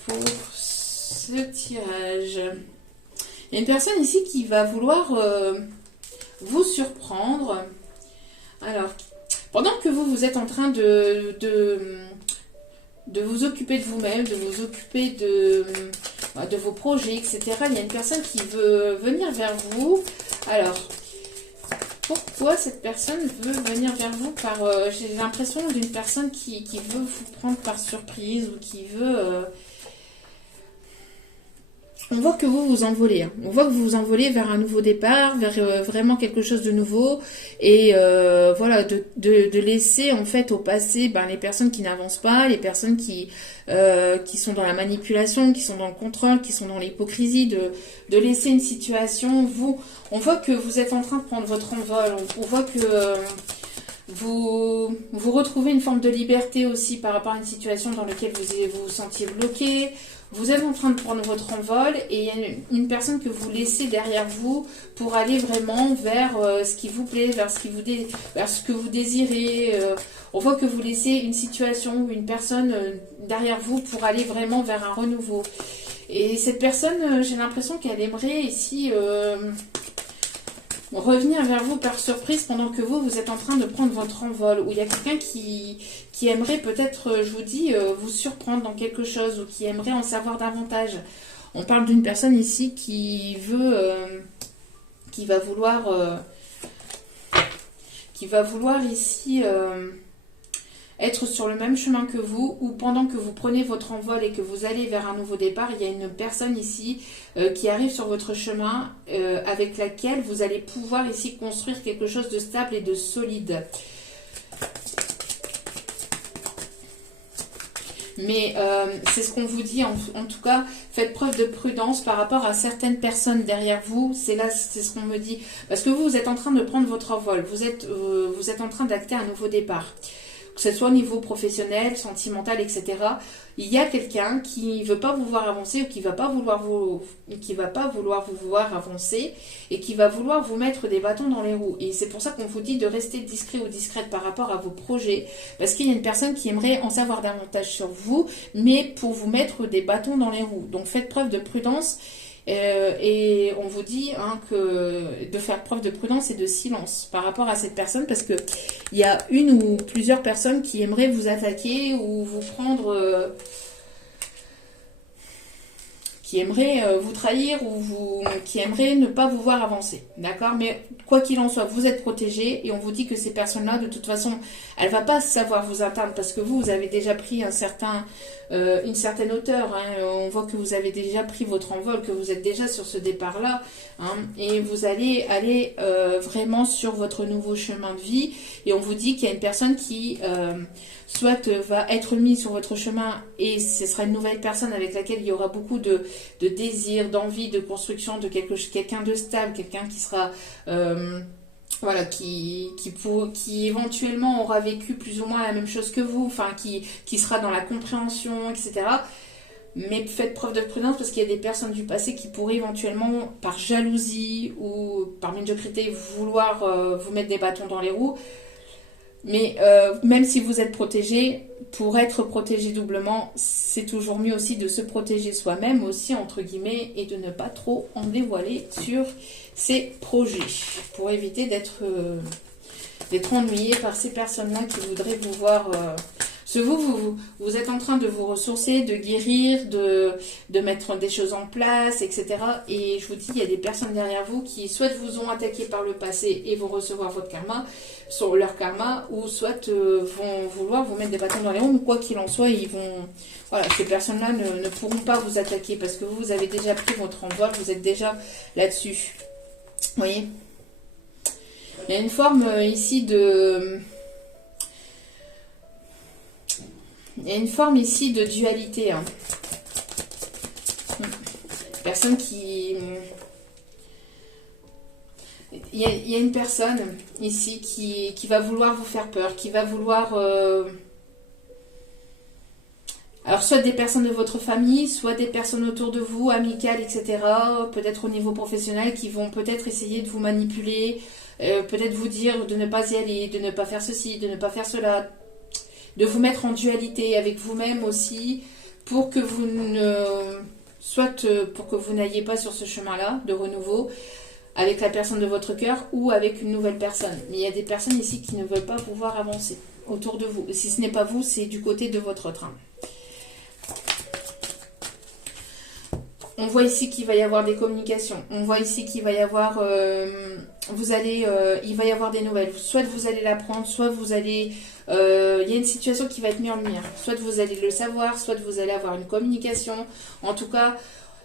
pour ce tirage? Il y a une personne ici qui va vouloir vous surprendre. Alors, pendant que vous êtes en train de vous occuper de vous-même, de vous occuper de vos projets, etc., il y a une personne qui veut venir vers vous. Alors, pourquoi cette personne veut venir vers vous j'ai l'impression d'une personne qui veut vous prendre par surprise ou qui veut... On voit que vous vous envolez. Hein. On voit que vous vous envolez vers un nouveau départ, vers vraiment quelque chose de nouveau. Et voilà, de laisser en fait au passé les personnes qui n'avancent pas, les personnes qui sont dans la manipulation, qui sont dans le contrôle, qui sont dans l'hypocrisie, de laisser une situation. On voit que vous êtes en train de prendre votre envol. On voit que vous retrouvez une forme de liberté aussi par rapport à une situation dans laquelle vous vous sentiez bloqué. Vous êtes en train de prendre votre envol et il y a une personne que vous laissez derrière vous pour aller vraiment vers ce qui vous plaît, vers ce que vous désirez. On voit que vous laissez une situation ou une personne derrière vous pour aller vraiment vers un renouveau. Et cette personne, j'ai l'impression qu'elle aimerait ici revenir vers vous par surprise pendant que vous êtes en train de prendre votre envol. Ou il y a quelqu'un qui aimerait peut-être, je vous dis, vous surprendre dans quelque chose ou qui aimerait en savoir davantage. On parle d'une personne ici qui va vouloir ici être sur le même chemin que vous, ou pendant que vous prenez votre envol et que vous allez vers un nouveau départ, il y a une personne ici qui arrive sur votre chemin avec laquelle vous allez pouvoir ici construire quelque chose de stable et de solide. Mais c'est ce qu'on vous dit, en tout cas, faites preuve de prudence par rapport à certaines personnes derrière vous. C'est ce qu'on me dit. Parce que vous êtes en train de prendre votre envol, vous êtes en train d'acter un nouveau départ. Que ce soit au niveau professionnel, sentimental, etc. Il y a quelqu'un qui ne veut pas vous voir avancer ou qui ne va pas vouloir vous voir avancer et qui va vouloir vous mettre des bâtons dans les roues. Et c'est pour ça qu'on vous dit de rester discret ou discrète par rapport à vos projets, parce qu'il y a une personne qui aimerait en savoir davantage sur vous, mais pour vous mettre des bâtons dans les roues. Donc faites preuve de prudence. Et on vous dit de faire preuve de prudence et de silence par rapport à cette personne, parce que il y a une ou plusieurs personnes qui aimeraient vous attaquer ou vous prendre qui aimeraient vous trahir ou qui aimeraient ne pas vous voir avancer. D'accord? Mais quoi qu'il en soit, vous êtes protégé et on vous dit que ces personnes-là, de toute façon, elles ne vont pas savoir vous atteindre parce que vous avez déjà pris une certaine hauteur. Hein. On voit que vous avez déjà pris votre envol, que vous êtes déjà sur ce départ-là. Hein, et vous allez aller vraiment sur votre nouveau chemin de vie. Et on vous dit qu'il y a une personne qui soit va être mise sur votre chemin et ce sera une nouvelle personne avec laquelle il y aura beaucoup de désir, d'envie, de construction, de quelqu'un de stable, quelqu'un qui sera... voilà, qui éventuellement aura vécu plus ou moins la même chose que vous, enfin qui sera dans la compréhension, etc. Mais faites preuve de prudence parce qu'il y a des personnes du passé qui pourraient éventuellement, par jalousie ou par médiocrité, vouloir vous mettre des bâtons dans les roues. Mais même si vous êtes protégé, pour être protégé doublement, c'est toujours mieux aussi de se protéger soi-même aussi, entre guillemets, et de ne pas trop en dévoiler sur ses projets, pour éviter d'être ennuyé par ces personnes-là qui voudraient vous voir... Vous êtes en train de vous ressourcer, de guérir, de mettre des choses en place, etc. Et je vous dis, il y a des personnes derrière vous qui soit vous ont attaqué par le passé et vont recevoir votre karma, sur leur karma, ou soit vont vouloir vous mettre des bâtons dans les roues, mais quoi qu'il en soit, ils vont... Voilà, ces personnes-là ne pourront pas vous attaquer parce que vous avez déjà pris votre envol, vous êtes déjà là-dessus. Vous voyez? Il y a une forme ici de... Il y a une forme ici de dualité. Hein. Personne qui... Il y a une personne ici qui va vouloir vous faire peur, qui va vouloir... Alors, soit des personnes de votre famille, soit des personnes autour de vous, amicales, etc. Peut-être au niveau professionnel, qui vont peut-être essayer de vous manipuler, peut-être vous dire de ne pas y aller, de ne pas faire ceci, de ne pas faire cela, de vous mettre en dualité avec vous-même aussi, pour que vous pour que vous n'ayez pas sur ce chemin-là de renouveau avec la personne de votre cœur ou avec une nouvelle personne. Mais il y a des personnes ici qui ne veulent pas pouvoir avancer autour de vous. Et si ce n'est pas vous, c'est du côté de votre train. On voit ici qu'il va y avoir des communications. On voit ici qu'il va y avoir... il va y avoir des nouvelles. Soit vous allez l'apprendre, soit vous allez... il y a une situation qui va être mise en lumière. Soit vous allez le savoir, soit vous allez avoir une communication. En tout cas,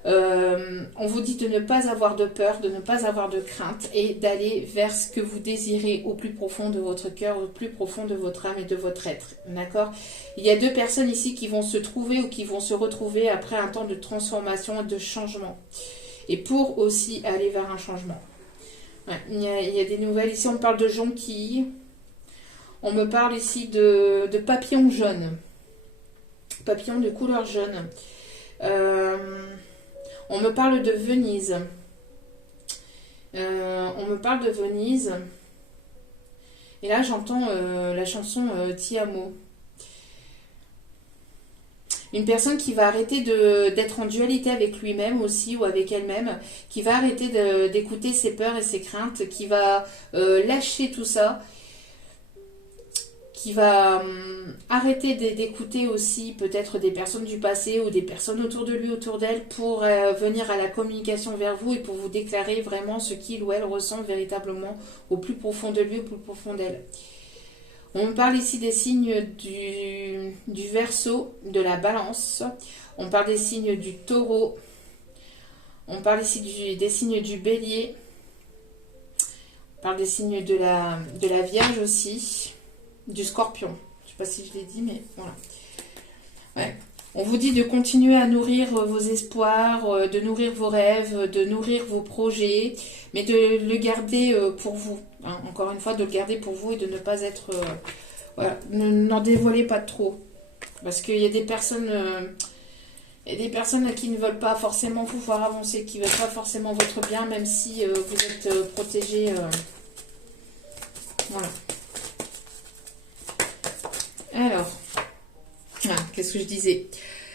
on vous dit de ne pas avoir de peur, de ne pas avoir de crainte et d'aller vers ce que vous désirez au plus profond de votre cœur, au plus profond de votre âme et de votre être. D'accord? Il y a deux personnes ici qui vont se trouver ou qui vont se retrouver après un temps de transformation et de changement. Et pour aussi aller vers un changement. Ouais, il y a des nouvelles. Ici, on parle de jonquilles. On me parle ici de papillons jaunes. Papillons de couleur jaune. On me parle de Venise. On me parle de Venise. Et là, j'entends la chanson Ti amo. Une personne qui va arrêter d'être en dualité avec lui-même aussi ou avec elle-même, qui va arrêter d'écouter ses peurs et ses craintes, qui va lâcher tout ça, qui va arrêter d'écouter aussi peut-être des personnes du passé ou des personnes autour de lui, autour d'elle, pour venir à la communication vers vous et pour vous déclarer vraiment ce qu'il ou elle ressent véritablement au plus profond de lui, au plus profond d'elle. On parle ici des signes du Verseau, de la Balance. On parle des signes du Taureau. On parle ici des signes du Bélier. On parle des signes de la Vierge aussi. Du Scorpion. Je ne sais pas si je l'ai dit, mais voilà. Ouais. On vous dit de continuer à nourrir vos espoirs, de nourrir vos rêves, de nourrir vos projets, mais de le garder pour vous. Hein. Encore une fois, de le garder pour vous et de ne pas être... voilà, n'en dévoilez pas trop. Parce qu'il y a des personnes... il y a des personnes qui ne veulent pas forcément vous voir avancer, qui ne veulent pas forcément votre bien, même si vous êtes protégé. Voilà. Alors... Ah, qu'est-ce que je disais?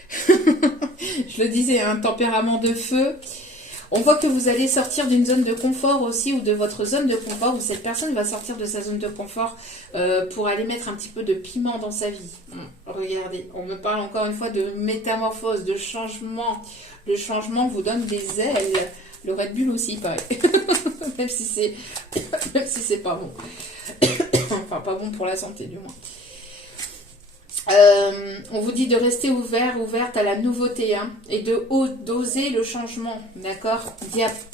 Je le disais, un tempérament de feu. On voit que vous allez sortir d'une zone de confort aussi, ou de votre zone de confort, ou cette personne va sortir de sa zone de confort pour aller mettre un petit peu de piment dans sa vie. Regardez, on me parle encore une fois de métamorphose, de changement. Le changement vous donne des ailes. Le Red Bull aussi, pareil. même si c'est pas bon. Enfin, pas bon pour la santé, du moins. On vous dit de rester ouverte à la nouveauté, hein, et d'oser le changement, d'accord,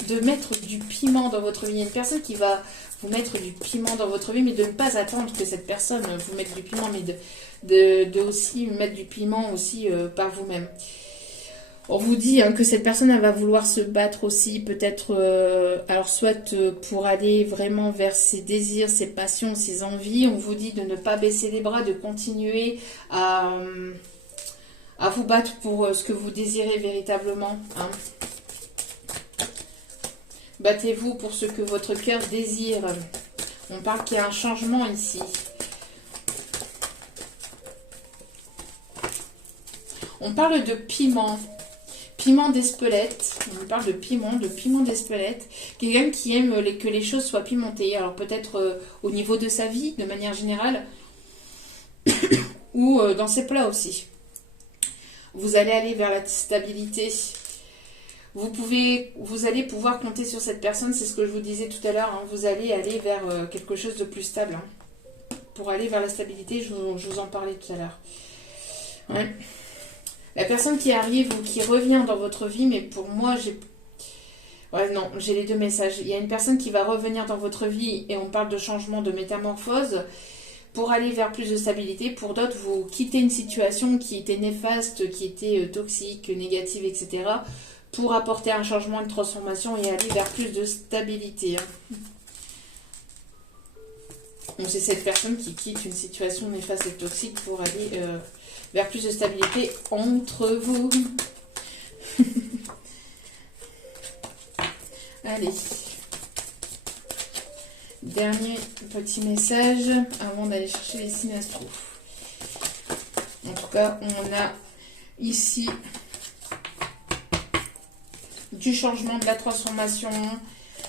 de mettre du piment dans votre vie. Il y a une personne qui va vous mettre du piment dans votre vie, mais de ne pas attendre que cette personne vous mette du piment, mais de aussi mettre du piment aussi par vous-même. On vous dit hein, que cette personne elle va vouloir se battre aussi, peut-être, alors soit pour aller vraiment vers ses désirs, ses passions, ses envies. On vous dit de ne pas baisser les bras, de continuer à vous battre pour ce que vous désirez véritablement. Hein. Battez-vous pour ce que votre cœur désire. On parle qu'il y a un changement ici. On parle de piment. Piment d'Espelette, on parle de piment d'Espelette, quelqu'un qui aime que les choses soient pimentées, alors peut-être au niveau de sa vie, de manière générale, ou dans ses plats aussi. Vous allez aller vers la stabilité, vous allez pouvoir compter sur cette personne, c'est ce que je vous disais tout à l'heure, hein, vous allez aller vers quelque chose de plus stable. Hein. Pour aller vers la stabilité, je vous en parlais tout à l'heure. Ouais. La personne qui arrive ou qui revient dans votre vie, mais pour moi, j'ai les deux messages. Il y a une personne qui va revenir dans votre vie et on parle de changement, de métamorphose pour aller vers plus de stabilité. Pour d'autres, vous quittez une situation qui était néfaste, qui était toxique, négative, etc. pour apporter un changement, une transformation et aller vers plus de stabilité. Donc c'est cette personne qui quitte une situation néfaste et toxique pour aller vers plus de stabilité entre vous. Allez. Dernier petit message avant d'aller chercher les signes astro. En tout cas, on a ici du changement, de la transformation.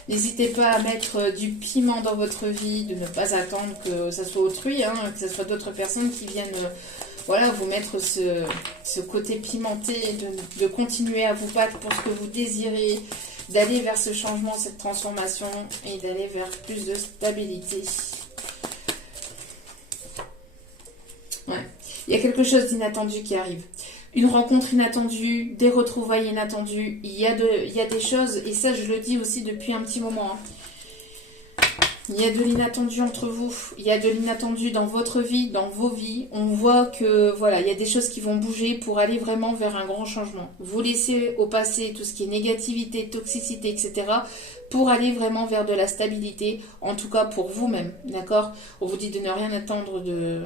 N'hésitez pas à mettre du piment dans votre vie, de ne pas attendre que ça soit autrui, hein, que ce soit d'autres personnes qui viennent voilà, vous mettre ce côté pimenté, de continuer à vous battre pour ce que vous désirez, d'aller vers ce changement, cette transformation et d'aller vers plus de stabilité. Ouais. Il y a quelque chose d'inattendu qui arrive. Une rencontre inattendue, des retrouvailles inattendues. Il y a des choses, et ça je le dis aussi depuis un petit moment. Hein. Il y a de l'inattendu entre vous. Il y a de l'inattendu dans votre vie, dans vos vies. On voit que voilà, il y a des choses qui vont bouger pour aller vraiment vers un grand changement. Vous laissez au passé tout ce qui est négativité, toxicité, etc. pour aller vraiment vers de la stabilité, en tout cas pour vous-même, d'accord? On vous dit de ne rien attendre de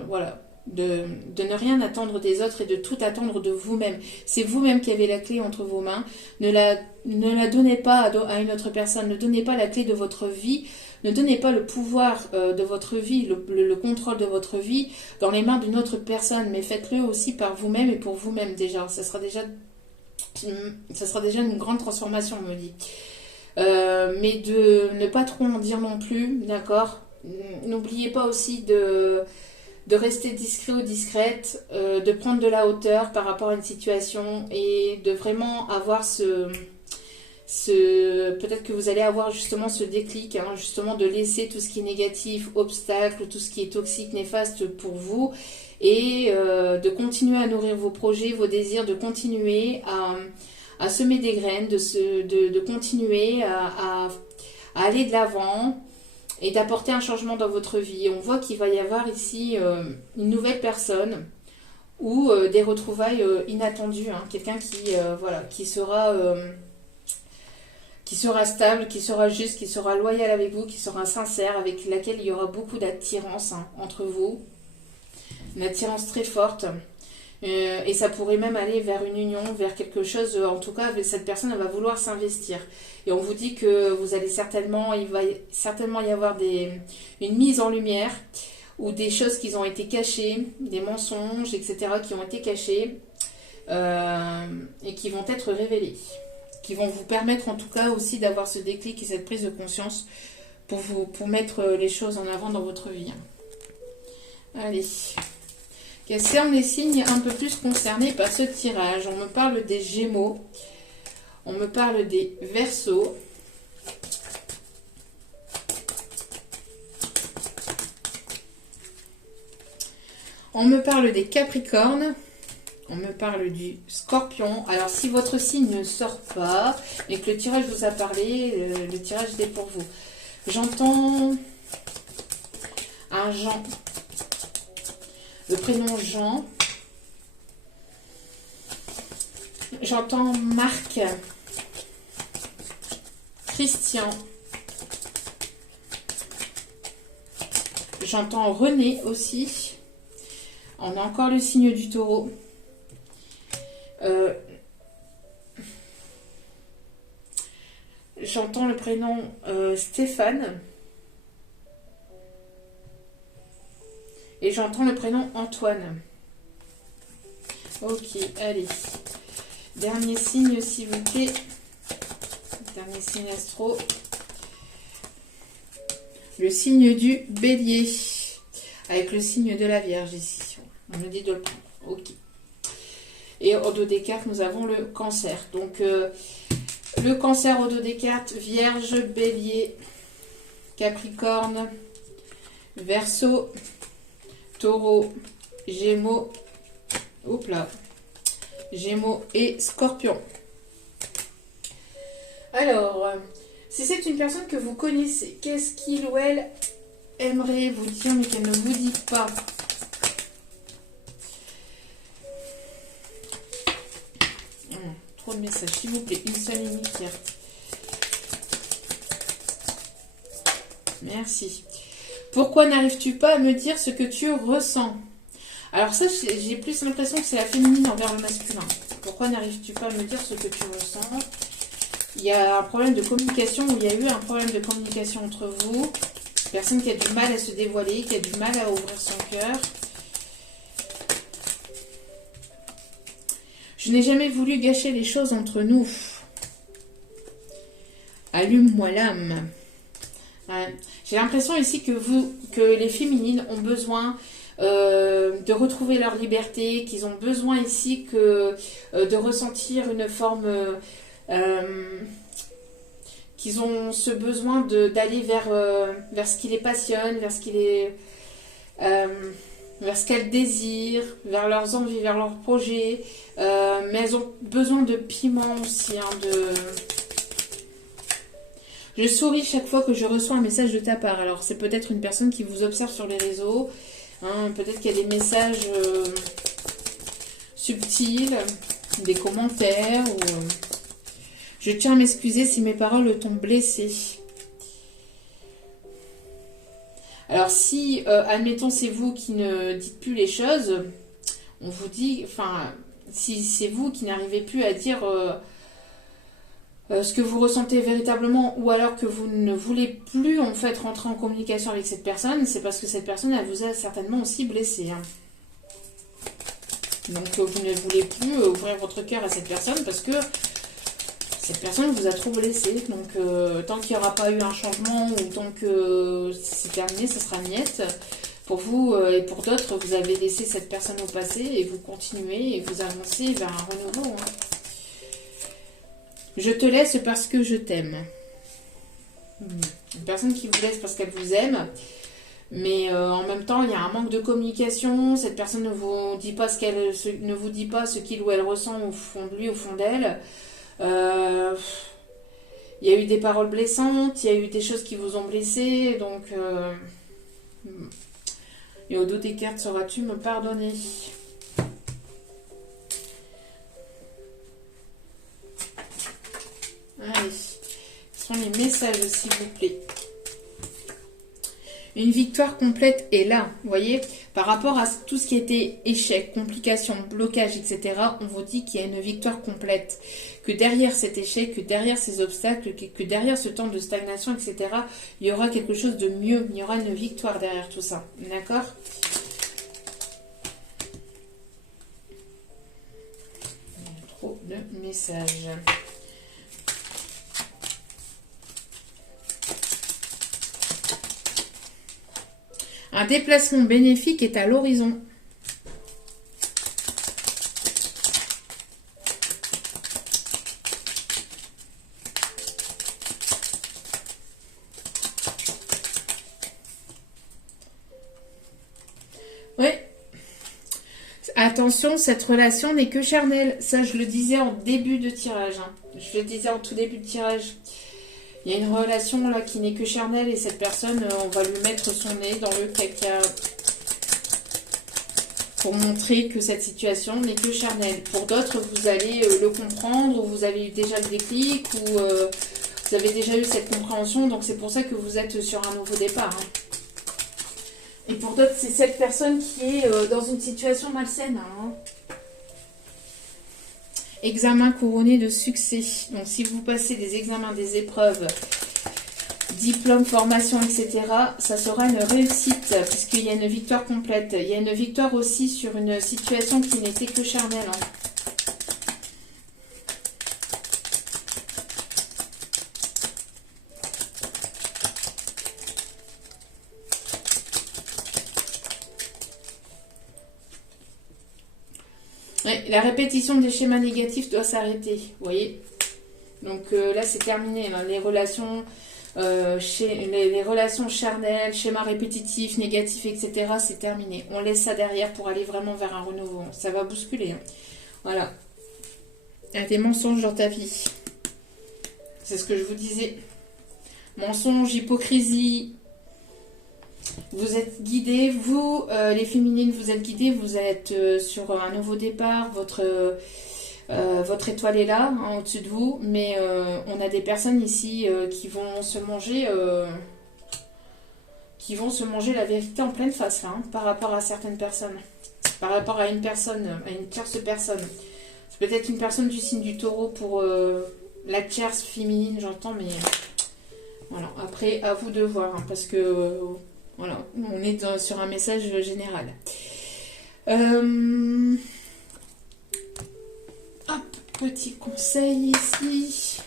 ne rien attendre des autres et de tout attendre de vous-même. C'est vous-même qui avez la clé entre vos mains. Ne la donnez pas à une autre personne. Ne donnez pas la clé de votre vie. Ne donnez pas le pouvoir de votre vie, le contrôle de votre vie dans les mains d'une autre personne. Mais faites-le aussi par vous-même et pour vous-même déjà. Ça sera déjà une grande transformation, on me dit. Mais de ne pas trop en dire non plus, d'accord? N'oubliez pas aussi de rester discret ou discrète, de prendre de la hauteur par rapport à une situation et de vraiment avoir peut-être que vous allez avoir justement ce déclic, hein, justement de laisser tout ce qui est négatif, obstacle, tout ce qui est toxique, néfaste pour vous et de continuer à nourrir vos projets, vos désirs, de continuer à semer des graines, de continuer à aller de l'avant et d'apporter un changement dans votre vie. On voit qu'il va y avoir ici une nouvelle personne ou des retrouvailles inattendues, hein, quelqu'un qui sera stable, qui sera juste, qui sera loyal avec vous, qui sera sincère, avec laquelle il y aura beaucoup d'attirance entre vous, une attirance très forte. Et ça pourrait même aller vers une union, vers quelque chose, en tout cas, cette personne elle va vouloir s'investir. Et on vous dit que il va certainement y avoir une mise en lumière ou des choses qui ont été cachées, des mensonges, etc., qui ont été cachés et qui vont être révélés. qui vont vous permettre en tout cas aussi d'avoir ce déclic et cette prise de conscience pour mettre les choses en avant dans votre vie. Allez. Quels sont les signes un peu plus concernés par ce tirage? On me parle des Gémeaux. On me parle des Verseaux. On me parle des Capricornes. On me parle du Scorpion. Alors, si votre signe ne sort pas et que le tirage vous a parlé, le tirage est pour vous. J'entends un Jean. Le prénom Jean. J'entends Marc. Christian. J'entends René aussi. On a encore le signe du Taureau. J'entends le prénom Stéphane. Et j'entends le prénom Antoine. Ok, allez. Dernier signe, s'il vous plaît. Dernier signe astro. Le signe du Bélier. Avec le signe de la Vierge ici. On me dit de le prendre. Ok. Et au dos des cartes, nous avons le Cancer. Donc, le Cancer au dos des cartes, Vierge, Bélier, Capricorne, Verseau, Taureau, Gémeaux, hop là, Gémeaux et Scorpion. Alors, si c'est une personne que vous connaissez, qu'est-ce qu'il ou elle aimerait vous dire mais qu'elle ne vous dit pas? Trop de messages, s'il vous plaît, une seule unique carte. Merci. Pourquoi n'arrives-tu pas à me dire ce que tu ressens? Alors ça, j'ai plus l'impression que c'est la féminine envers le masculin. Pourquoi n'arrives-tu pas à me dire ce que tu ressens? Il y a un problème de communication, ou il y a eu un problème de communication entre vous. Personne qui a du mal à se dévoiler, qui a du mal à ouvrir son cœur. Je n'ai jamais voulu gâcher les choses entre nous. Allume-moi l'âme. Ouais. J'ai l'impression ici que les féminines ont besoin de retrouver leur liberté, qu'ils ont besoin ici de ressentir une forme... qu'ils ont ce besoin d'aller vers ce qui les passionne, vers ce qui les... vers ce qu'elles désirent, vers leurs envies, vers leurs projets. Mais elles ont besoin de piment aussi. Je souris chaque fois que je reçois un message de ta part. Alors, c'est peut-être une personne qui vous observe sur les réseaux. Hein, peut-être qu'il y a des messages subtils, des commentaires. Je tiens à m'excuser si mes paroles t'ont blessé. Alors, si, admettons, c'est vous qui ne dites plus les choses, on vous dit, enfin, si c'est vous qui n'arrivez plus à dire ce que vous ressentez véritablement, ou alors que vous ne voulez plus, en fait, rentrer en communication avec cette personne, c'est parce que cette personne, elle vous a certainement aussi blessé. Hein. Donc, vous ne voulez plus ouvrir votre cœur à cette personne parce que cette personne vous a trop blessé. Donc, tant qu'il n'y aura pas eu un changement ou tant que c'est terminé, ce sera niette. Pour vous et pour d'autres, vous avez laissé cette personne au passé et vous continuez et vous avancez vers un renouveau. Hein. Je te laisse parce que je t'aime. Une personne qui vous laisse parce qu'elle vous aime. Mais en même temps, il y a un manque de communication. Cette personne ne vous dit pas ne vous dit pas ce qu'il ou elle ressent au fond de lui, au fond d'elle. Il y a eu des paroles blessantes, il y a eu des choses qui vous ont blessé, donc et au dos des cartes, sauras-tu me pardonner? Allez, ce sont les messages s'il vous plaît. Une victoire complète est là, vous voyez, par rapport à tout ce qui était échec, complications, blocage, etc. On vous dit qu'il y a une victoire complète, que derrière cet échec, que derrière ces obstacles, que derrière ce temps de stagnation, etc., il y aura quelque chose de mieux, il y aura une victoire derrière tout ça, d'accord? Trop de messages. Un déplacement bénéfique est à l'horizon. Oui. Attention, cette relation n'est que charnelle. Ça, je le disais en début de tirage. Hein. Je le disais en tout début de tirage. Il y a une relation là qui n'est que charnelle et cette personne, on va lui mettre son nez dans le caca pour montrer que cette situation n'est que charnelle. Pour d'autres, vous allez le comprendre ou vous avez eu déjà le déclic ou vous avez déjà eu cette compréhension. Donc c'est pour ça que vous êtes sur un nouveau départ. Hein. Et pour d'autres, c'est cette personne qui est dans une situation malsaine. Hein. Examen couronné de succès. Donc, si vous passez des examens, des épreuves, diplôme, formation, etc., ça sera une réussite puisqu'il y a une victoire complète. Il y a une victoire aussi sur une situation qui n'était que charnelle. Hein. Ouais, la répétition des schémas négatifs doit s'arrêter, vous voyez. Donc là, c'est terminé. Hein. Les relations les relations charnelles, schémas répétitifs, négatifs, etc., c'est terminé. On laisse ça derrière pour aller vraiment vers un renouveau. Ça va bousculer. Hein. Voilà. Il y a des mensonges dans ta vie. C'est ce que je vous disais. Mensonges, hypocrisie. Vous êtes guidés, vous, les féminines, vous êtes guidées, vous êtes sur un nouveau départ, votre étoile est là, hein, au-dessus de vous, mais on a des personnes ici qui vont se manger la vérité en pleine face, là, hein, par rapport à certaines personnes, par rapport à une personne, à une tierce personne. C'est peut-être une personne du signe du taureau pour la tierce féminine, j'entends, mais voilà, après, à vous de voir, hein, parce que... Voilà, on est sur un message général. Hop, petit conseil ici.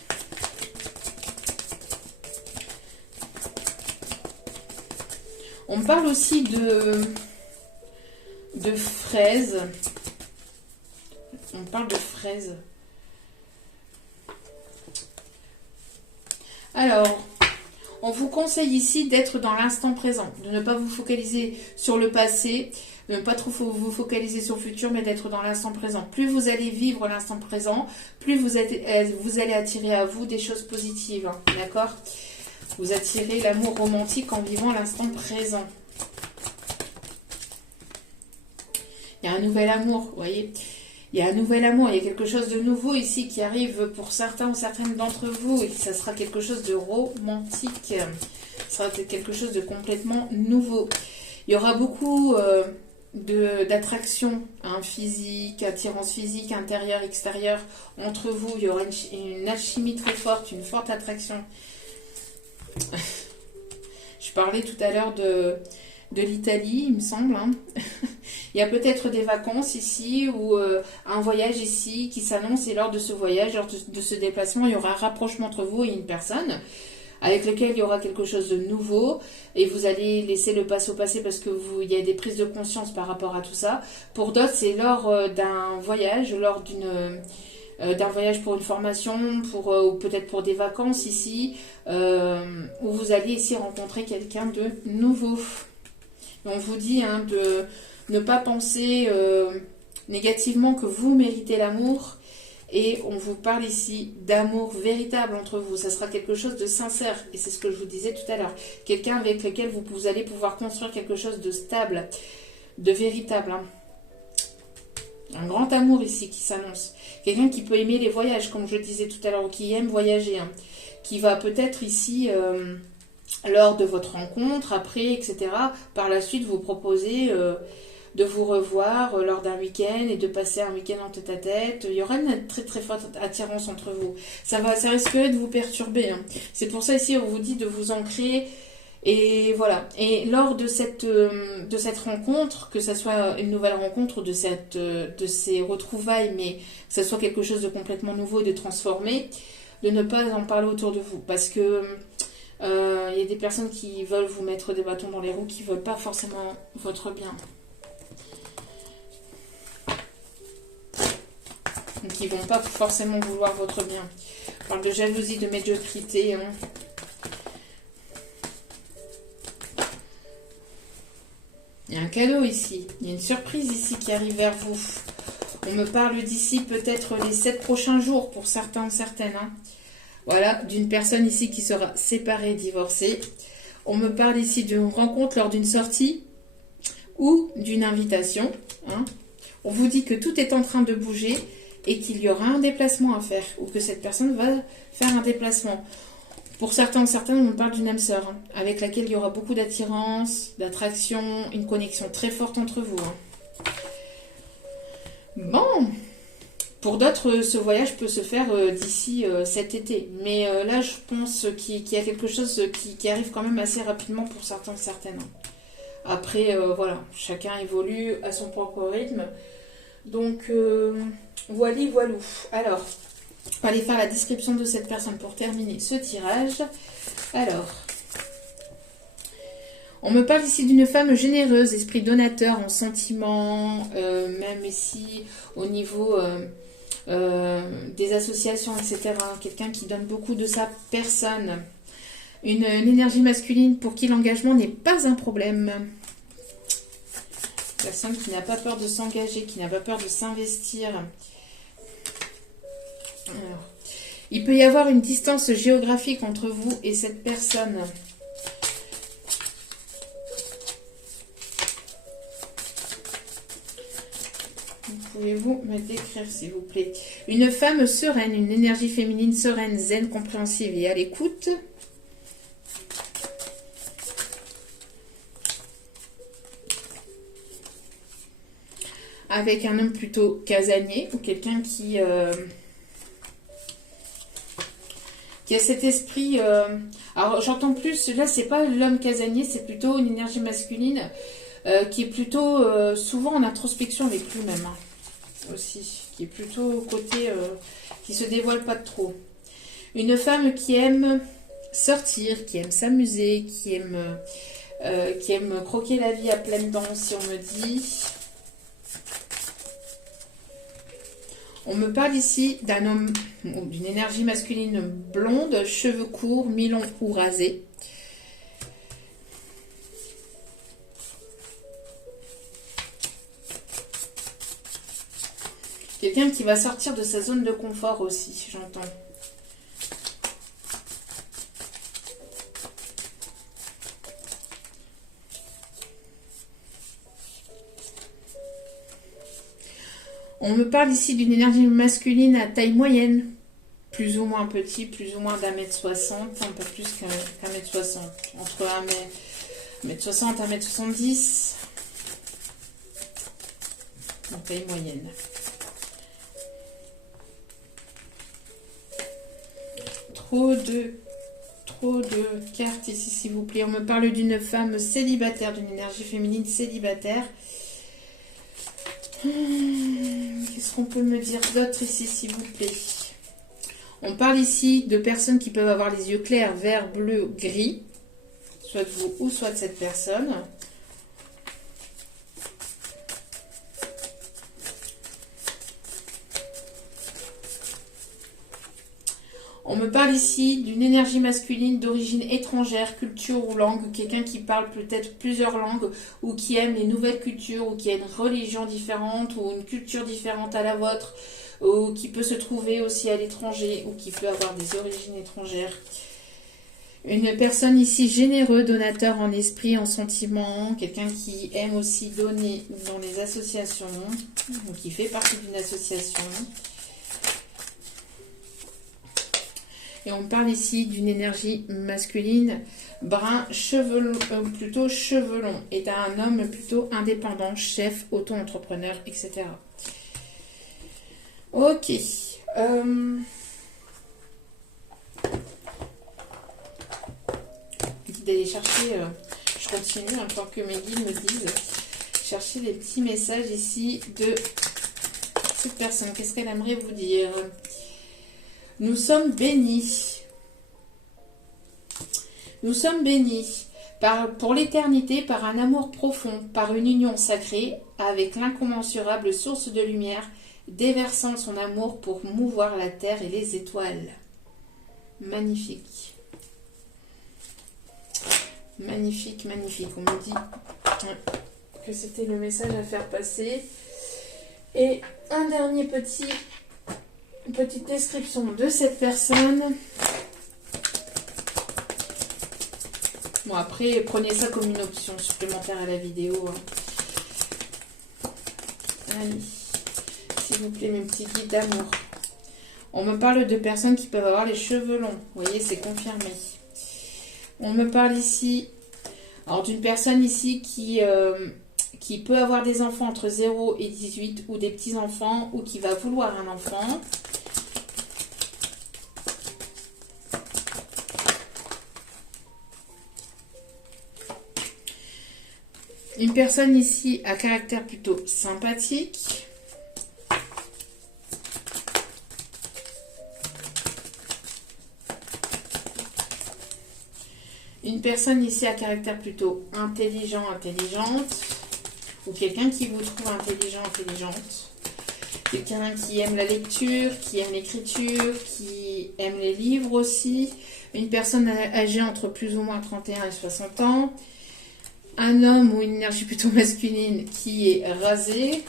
On me parle aussi de fraises. On parle de fraises. Alors... On vous conseille ici d'être dans l'instant présent, de ne pas vous focaliser sur le passé, de ne pas trop vous focaliser sur le futur, mais d'être dans l'instant présent. Plus vous allez vivre l'instant présent, plus vous allez attirer à vous des choses positives, hein, d'accord? Vous attirez l'amour romantique en vivant l'instant présent. Il y a un nouvel amour, vous voyez? Il y a un nouvel amour, il y a quelque chose de nouveau ici qui arrive pour certains ou certaines d'entre vous et ça sera quelque chose de romantique. Ça sera quelque chose de complètement nouveau. Il y aura beaucoup d'attraction hein, physique, attirance physique, intérieure, extérieure entre vous. Il y aura une alchimie très forte, une forte attraction. Je parlais tout à l'heure de l'Italie, il me semble. Hein. Il y a peut-être des vacances ici ou un voyage ici qui s'annonce et lors de ce voyage, lors de ce déplacement, il y aura un rapprochement entre vous et une personne avec laquelle il y aura quelque chose de nouveau et vous allez laisser le passé au passé parce que il y a des prises de conscience par rapport à tout ça. Pour d'autres, c'est lors d'un voyage, lors d'un voyage pour une formation, ou peut-être pour des vacances ici, où vous allez ici rencontrer quelqu'un de nouveau. On vous dit hein, de ne pas penser négativement que vous méritez l'amour et on vous parle ici d'amour véritable entre vous. Ça sera quelque chose de sincère et c'est ce que je vous disais tout à l'heure. Quelqu'un avec lequel vous allez pouvoir construire quelque chose de stable, de véritable. Hein. Un grand amour ici qui s'annonce. Quelqu'un qui peut aimer les voyages, comme je le disais tout à l'heure, ou qui aime voyager. Hein. Qui va peut-être ici... lors de votre rencontre, après, etc., par la suite, vous proposer de vous revoir lors d'un week-end et de passer un week-end en tête-à-tête. Il y aura une très très forte attirance entre vous. Ça risquerait de vous perturber. Hein. C'est pour ça ici, on vous dit de vous ancrer. Et voilà. Et lors de cette rencontre, que ce soit une nouvelle rencontre ou de ces retrouvailles, mais que ce soit quelque chose de complètement nouveau et de transformé, de ne pas en parler autour de vous. Parce que... Il y a des personnes qui veulent vous mettre des bâtons dans les roues, qui ne veulent pas forcément votre bien. Qui ne vont pas forcément vouloir votre bien. On parle de jalousie, de médiocrité. Hein. Il y a un cadeau ici. Il y a une surprise ici qui arrive vers vous. On me parle d'ici peut-être les 7 prochains jours pour certains, certaines. Hein. Voilà, d'une personne ici qui sera séparée, divorcée. On me parle ici d'une rencontre lors d'une sortie ou d'une invitation. Hein. On vous dit que tout est en train de bouger et qu'il y aura un déplacement à faire ou que cette personne va faire un déplacement. Pour certains, certaines, on me parle d'une âme sœur hein, avec laquelle il y aura beaucoup d'attirance, d'attraction, une connexion très forte entre vous. Hein. Bon, pour d'autres, ce voyage peut se faire d'ici cet été. Mais là, je pense qu'il y a quelque chose qui arrive quand même assez rapidement pour certains, certaines. Après, voilà, chacun évolue à son propre rythme. Donc, voili, voilou. Alors, on va aller faire la description de cette personne pour terminer ce tirage. Alors, on me parle ici d'une femme généreuse, esprit donateur en sentiments, même ici au niveau des associations, etc. Quelqu'un qui donne beaucoup de sa personne. Une énergie masculine pour qui l'engagement n'est pas un problème. Personne qui n'a pas peur de s'engager, qui n'a pas peur de s'investir. Alors, il peut y avoir une distance géographique entre vous et cette personne. Pouvez-vous me décrire, s'il vous plaît? Une femme sereine, une énergie féminine sereine, zen, compréhensive et à l'écoute. Avec un homme plutôt casanier ou quelqu'un qui a cet esprit... alors j'entends plus, là c'est pas l'homme casanier, c'est plutôt une énergie masculine qui est plutôt souvent en introspection avec lui-même hein, aussi, qui est plutôt côté qui se dévoile pas trop. Une femme qui aime sortir, qui aime s'amuser, qui aime croquer la vie à pleines dents, si on me dit... On me parle ici d'un homme, d'une énergie masculine blonde, cheveux courts, mi-longs ou rasés. Quelqu'un qui va sortir de sa zone de confort aussi, j'entends. On me parle ici d'une énergie masculine à taille moyenne, plus ou moins petit, plus ou moins d'1m60, un peu plus qu'1m60, entre 1m60 et 1m70, en taille moyenne. Trop de cartes ici, s'il vous plaît. On me parle d'une femme célibataire, d'une énergie féminine célibataire. Qu'est-ce qu'on peut me dire d'autre ici, s'il vous plaît? On parle ici de personnes qui peuvent avoir les yeux clairs, vert, bleu, gris. Soit de vous ou soit de cette personne. On me parle ici d'une énergie masculine d'origine étrangère, culture ou langue, quelqu'un qui parle peut-être plusieurs langues ou qui aime les nouvelles cultures ou qui a une religion différente ou une culture différente à la vôtre ou qui peut se trouver aussi à l'étranger ou qui peut avoir des origines étrangères. Une personne ici généreux, donateur en esprit, en sentiment, quelqu'un qui aime aussi donner dans les associations ou qui fait partie d'une association. Et on parle ici d'une énergie masculine, brun, plutôt cheveux longs, est un homme plutôt indépendant, chef, auto-entrepreneur, etc. Ok. D'aller chercher, je continue, hein, tant que mes guides me disent, chercher les petits messages ici de cette personne. Qu'est-ce qu'elle aimerait vous dire ? Nous sommes bénis. Nous sommes bénis pour l'éternité par un amour profond, par une union sacrée avec l'incommensurable source de lumière, déversant son amour pour mouvoir la terre et les étoiles. Magnifique. Magnifique, magnifique. On me dit que c'était le message à faire passer. Et un dernier petite description de cette personne. Bon, après, prenez ça comme une option supplémentaire à la vidéo. Allez, s'il vous plaît, mes petits guides d'amour. On me parle de personnes qui peuvent avoir les cheveux longs. Vous voyez, c'est confirmé. On me parle ici, alors d'une personne ici qui peut avoir des enfants entre 0 et 18 ou des petits-enfants ou qui va vouloir un enfant. Une personne ici à caractère plutôt sympathique. Une personne ici à caractère plutôt intelligent, intelligente. Ou quelqu'un qui vous trouve intelligent, intelligente. Quelqu'un qui aime la lecture, qui aime l'écriture, qui aime les livres aussi. Une personne âgée entre plus ou moins 31 et 60 ans. Un homme ou une énergie plutôt masculine qui est rasé.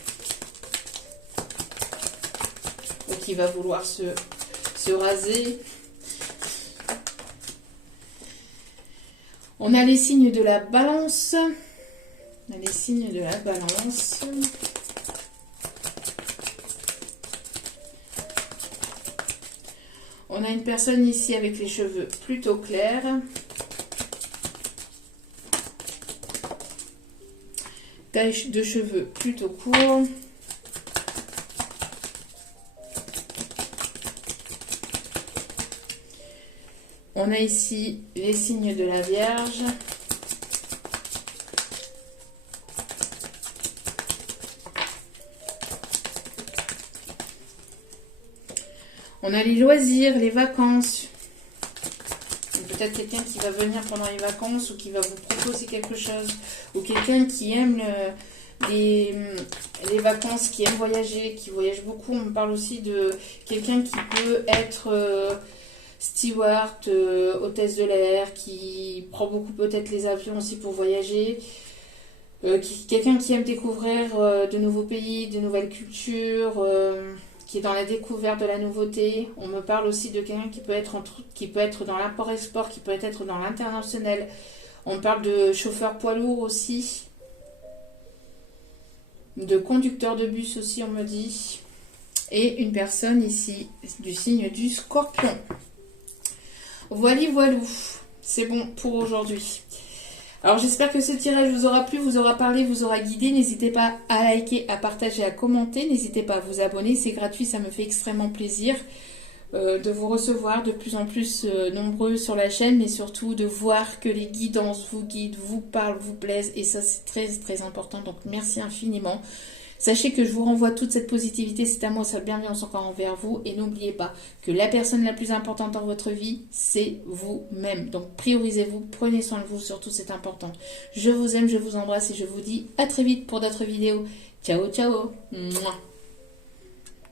Ou qui va vouloir se raser. On a les signes de la balance. On a les signes de la balance. On a une personne ici avec les cheveux plutôt clairs. Taille de cheveux plutôt court. On a ici les signes de la Vierge. On a les loisirs, les vacances. Peut-être quelqu'un qui va venir pendant les vacances ou qui va vous proposer quelque chose. Ou quelqu'un qui aime les vacances, qui aime voyager, qui voyage beaucoup. On me parle aussi de quelqu'un qui peut être steward, hôtesse de l'air, qui prend beaucoup peut-être les avions aussi pour voyager. Quelqu'un qui aime découvrir de nouveaux pays, de nouvelles cultures, qui est dans la découverte de la nouveauté. On me parle aussi de quelqu'un qui peut être dans l'import-export, qui peut être dans l'international. On me parle de chauffeur poids lourd aussi. De conducteur de bus aussi, on me dit. Et une personne ici du signe du Scorpion. Voilà, voilou. C'est bon pour aujourd'hui. Alors j'espère que ce tirage vous aura plu, vous aura parlé, vous aura guidé. N'hésitez pas à liker, à partager, à commenter. N'hésitez pas à vous abonner, c'est gratuit, ça me fait extrêmement plaisir de vous recevoir de plus en plus nombreux sur la chaîne, mais surtout de voir que les guidances vous guident, vous parlent, vous plaisent. Et ça c'est très très important, donc merci infiniment. Sachez que je vous renvoie toute cette positivité, cet amour, cette bienveillance encore envers vous. Et n'oubliez pas que la personne la plus importante dans votre vie, c'est vous-même. Donc priorisez-vous, prenez soin de vous, surtout c'est important. Je vous aime, je vous embrasse et je vous dis à très vite pour d'autres vidéos. Ciao, ciao. Mouah.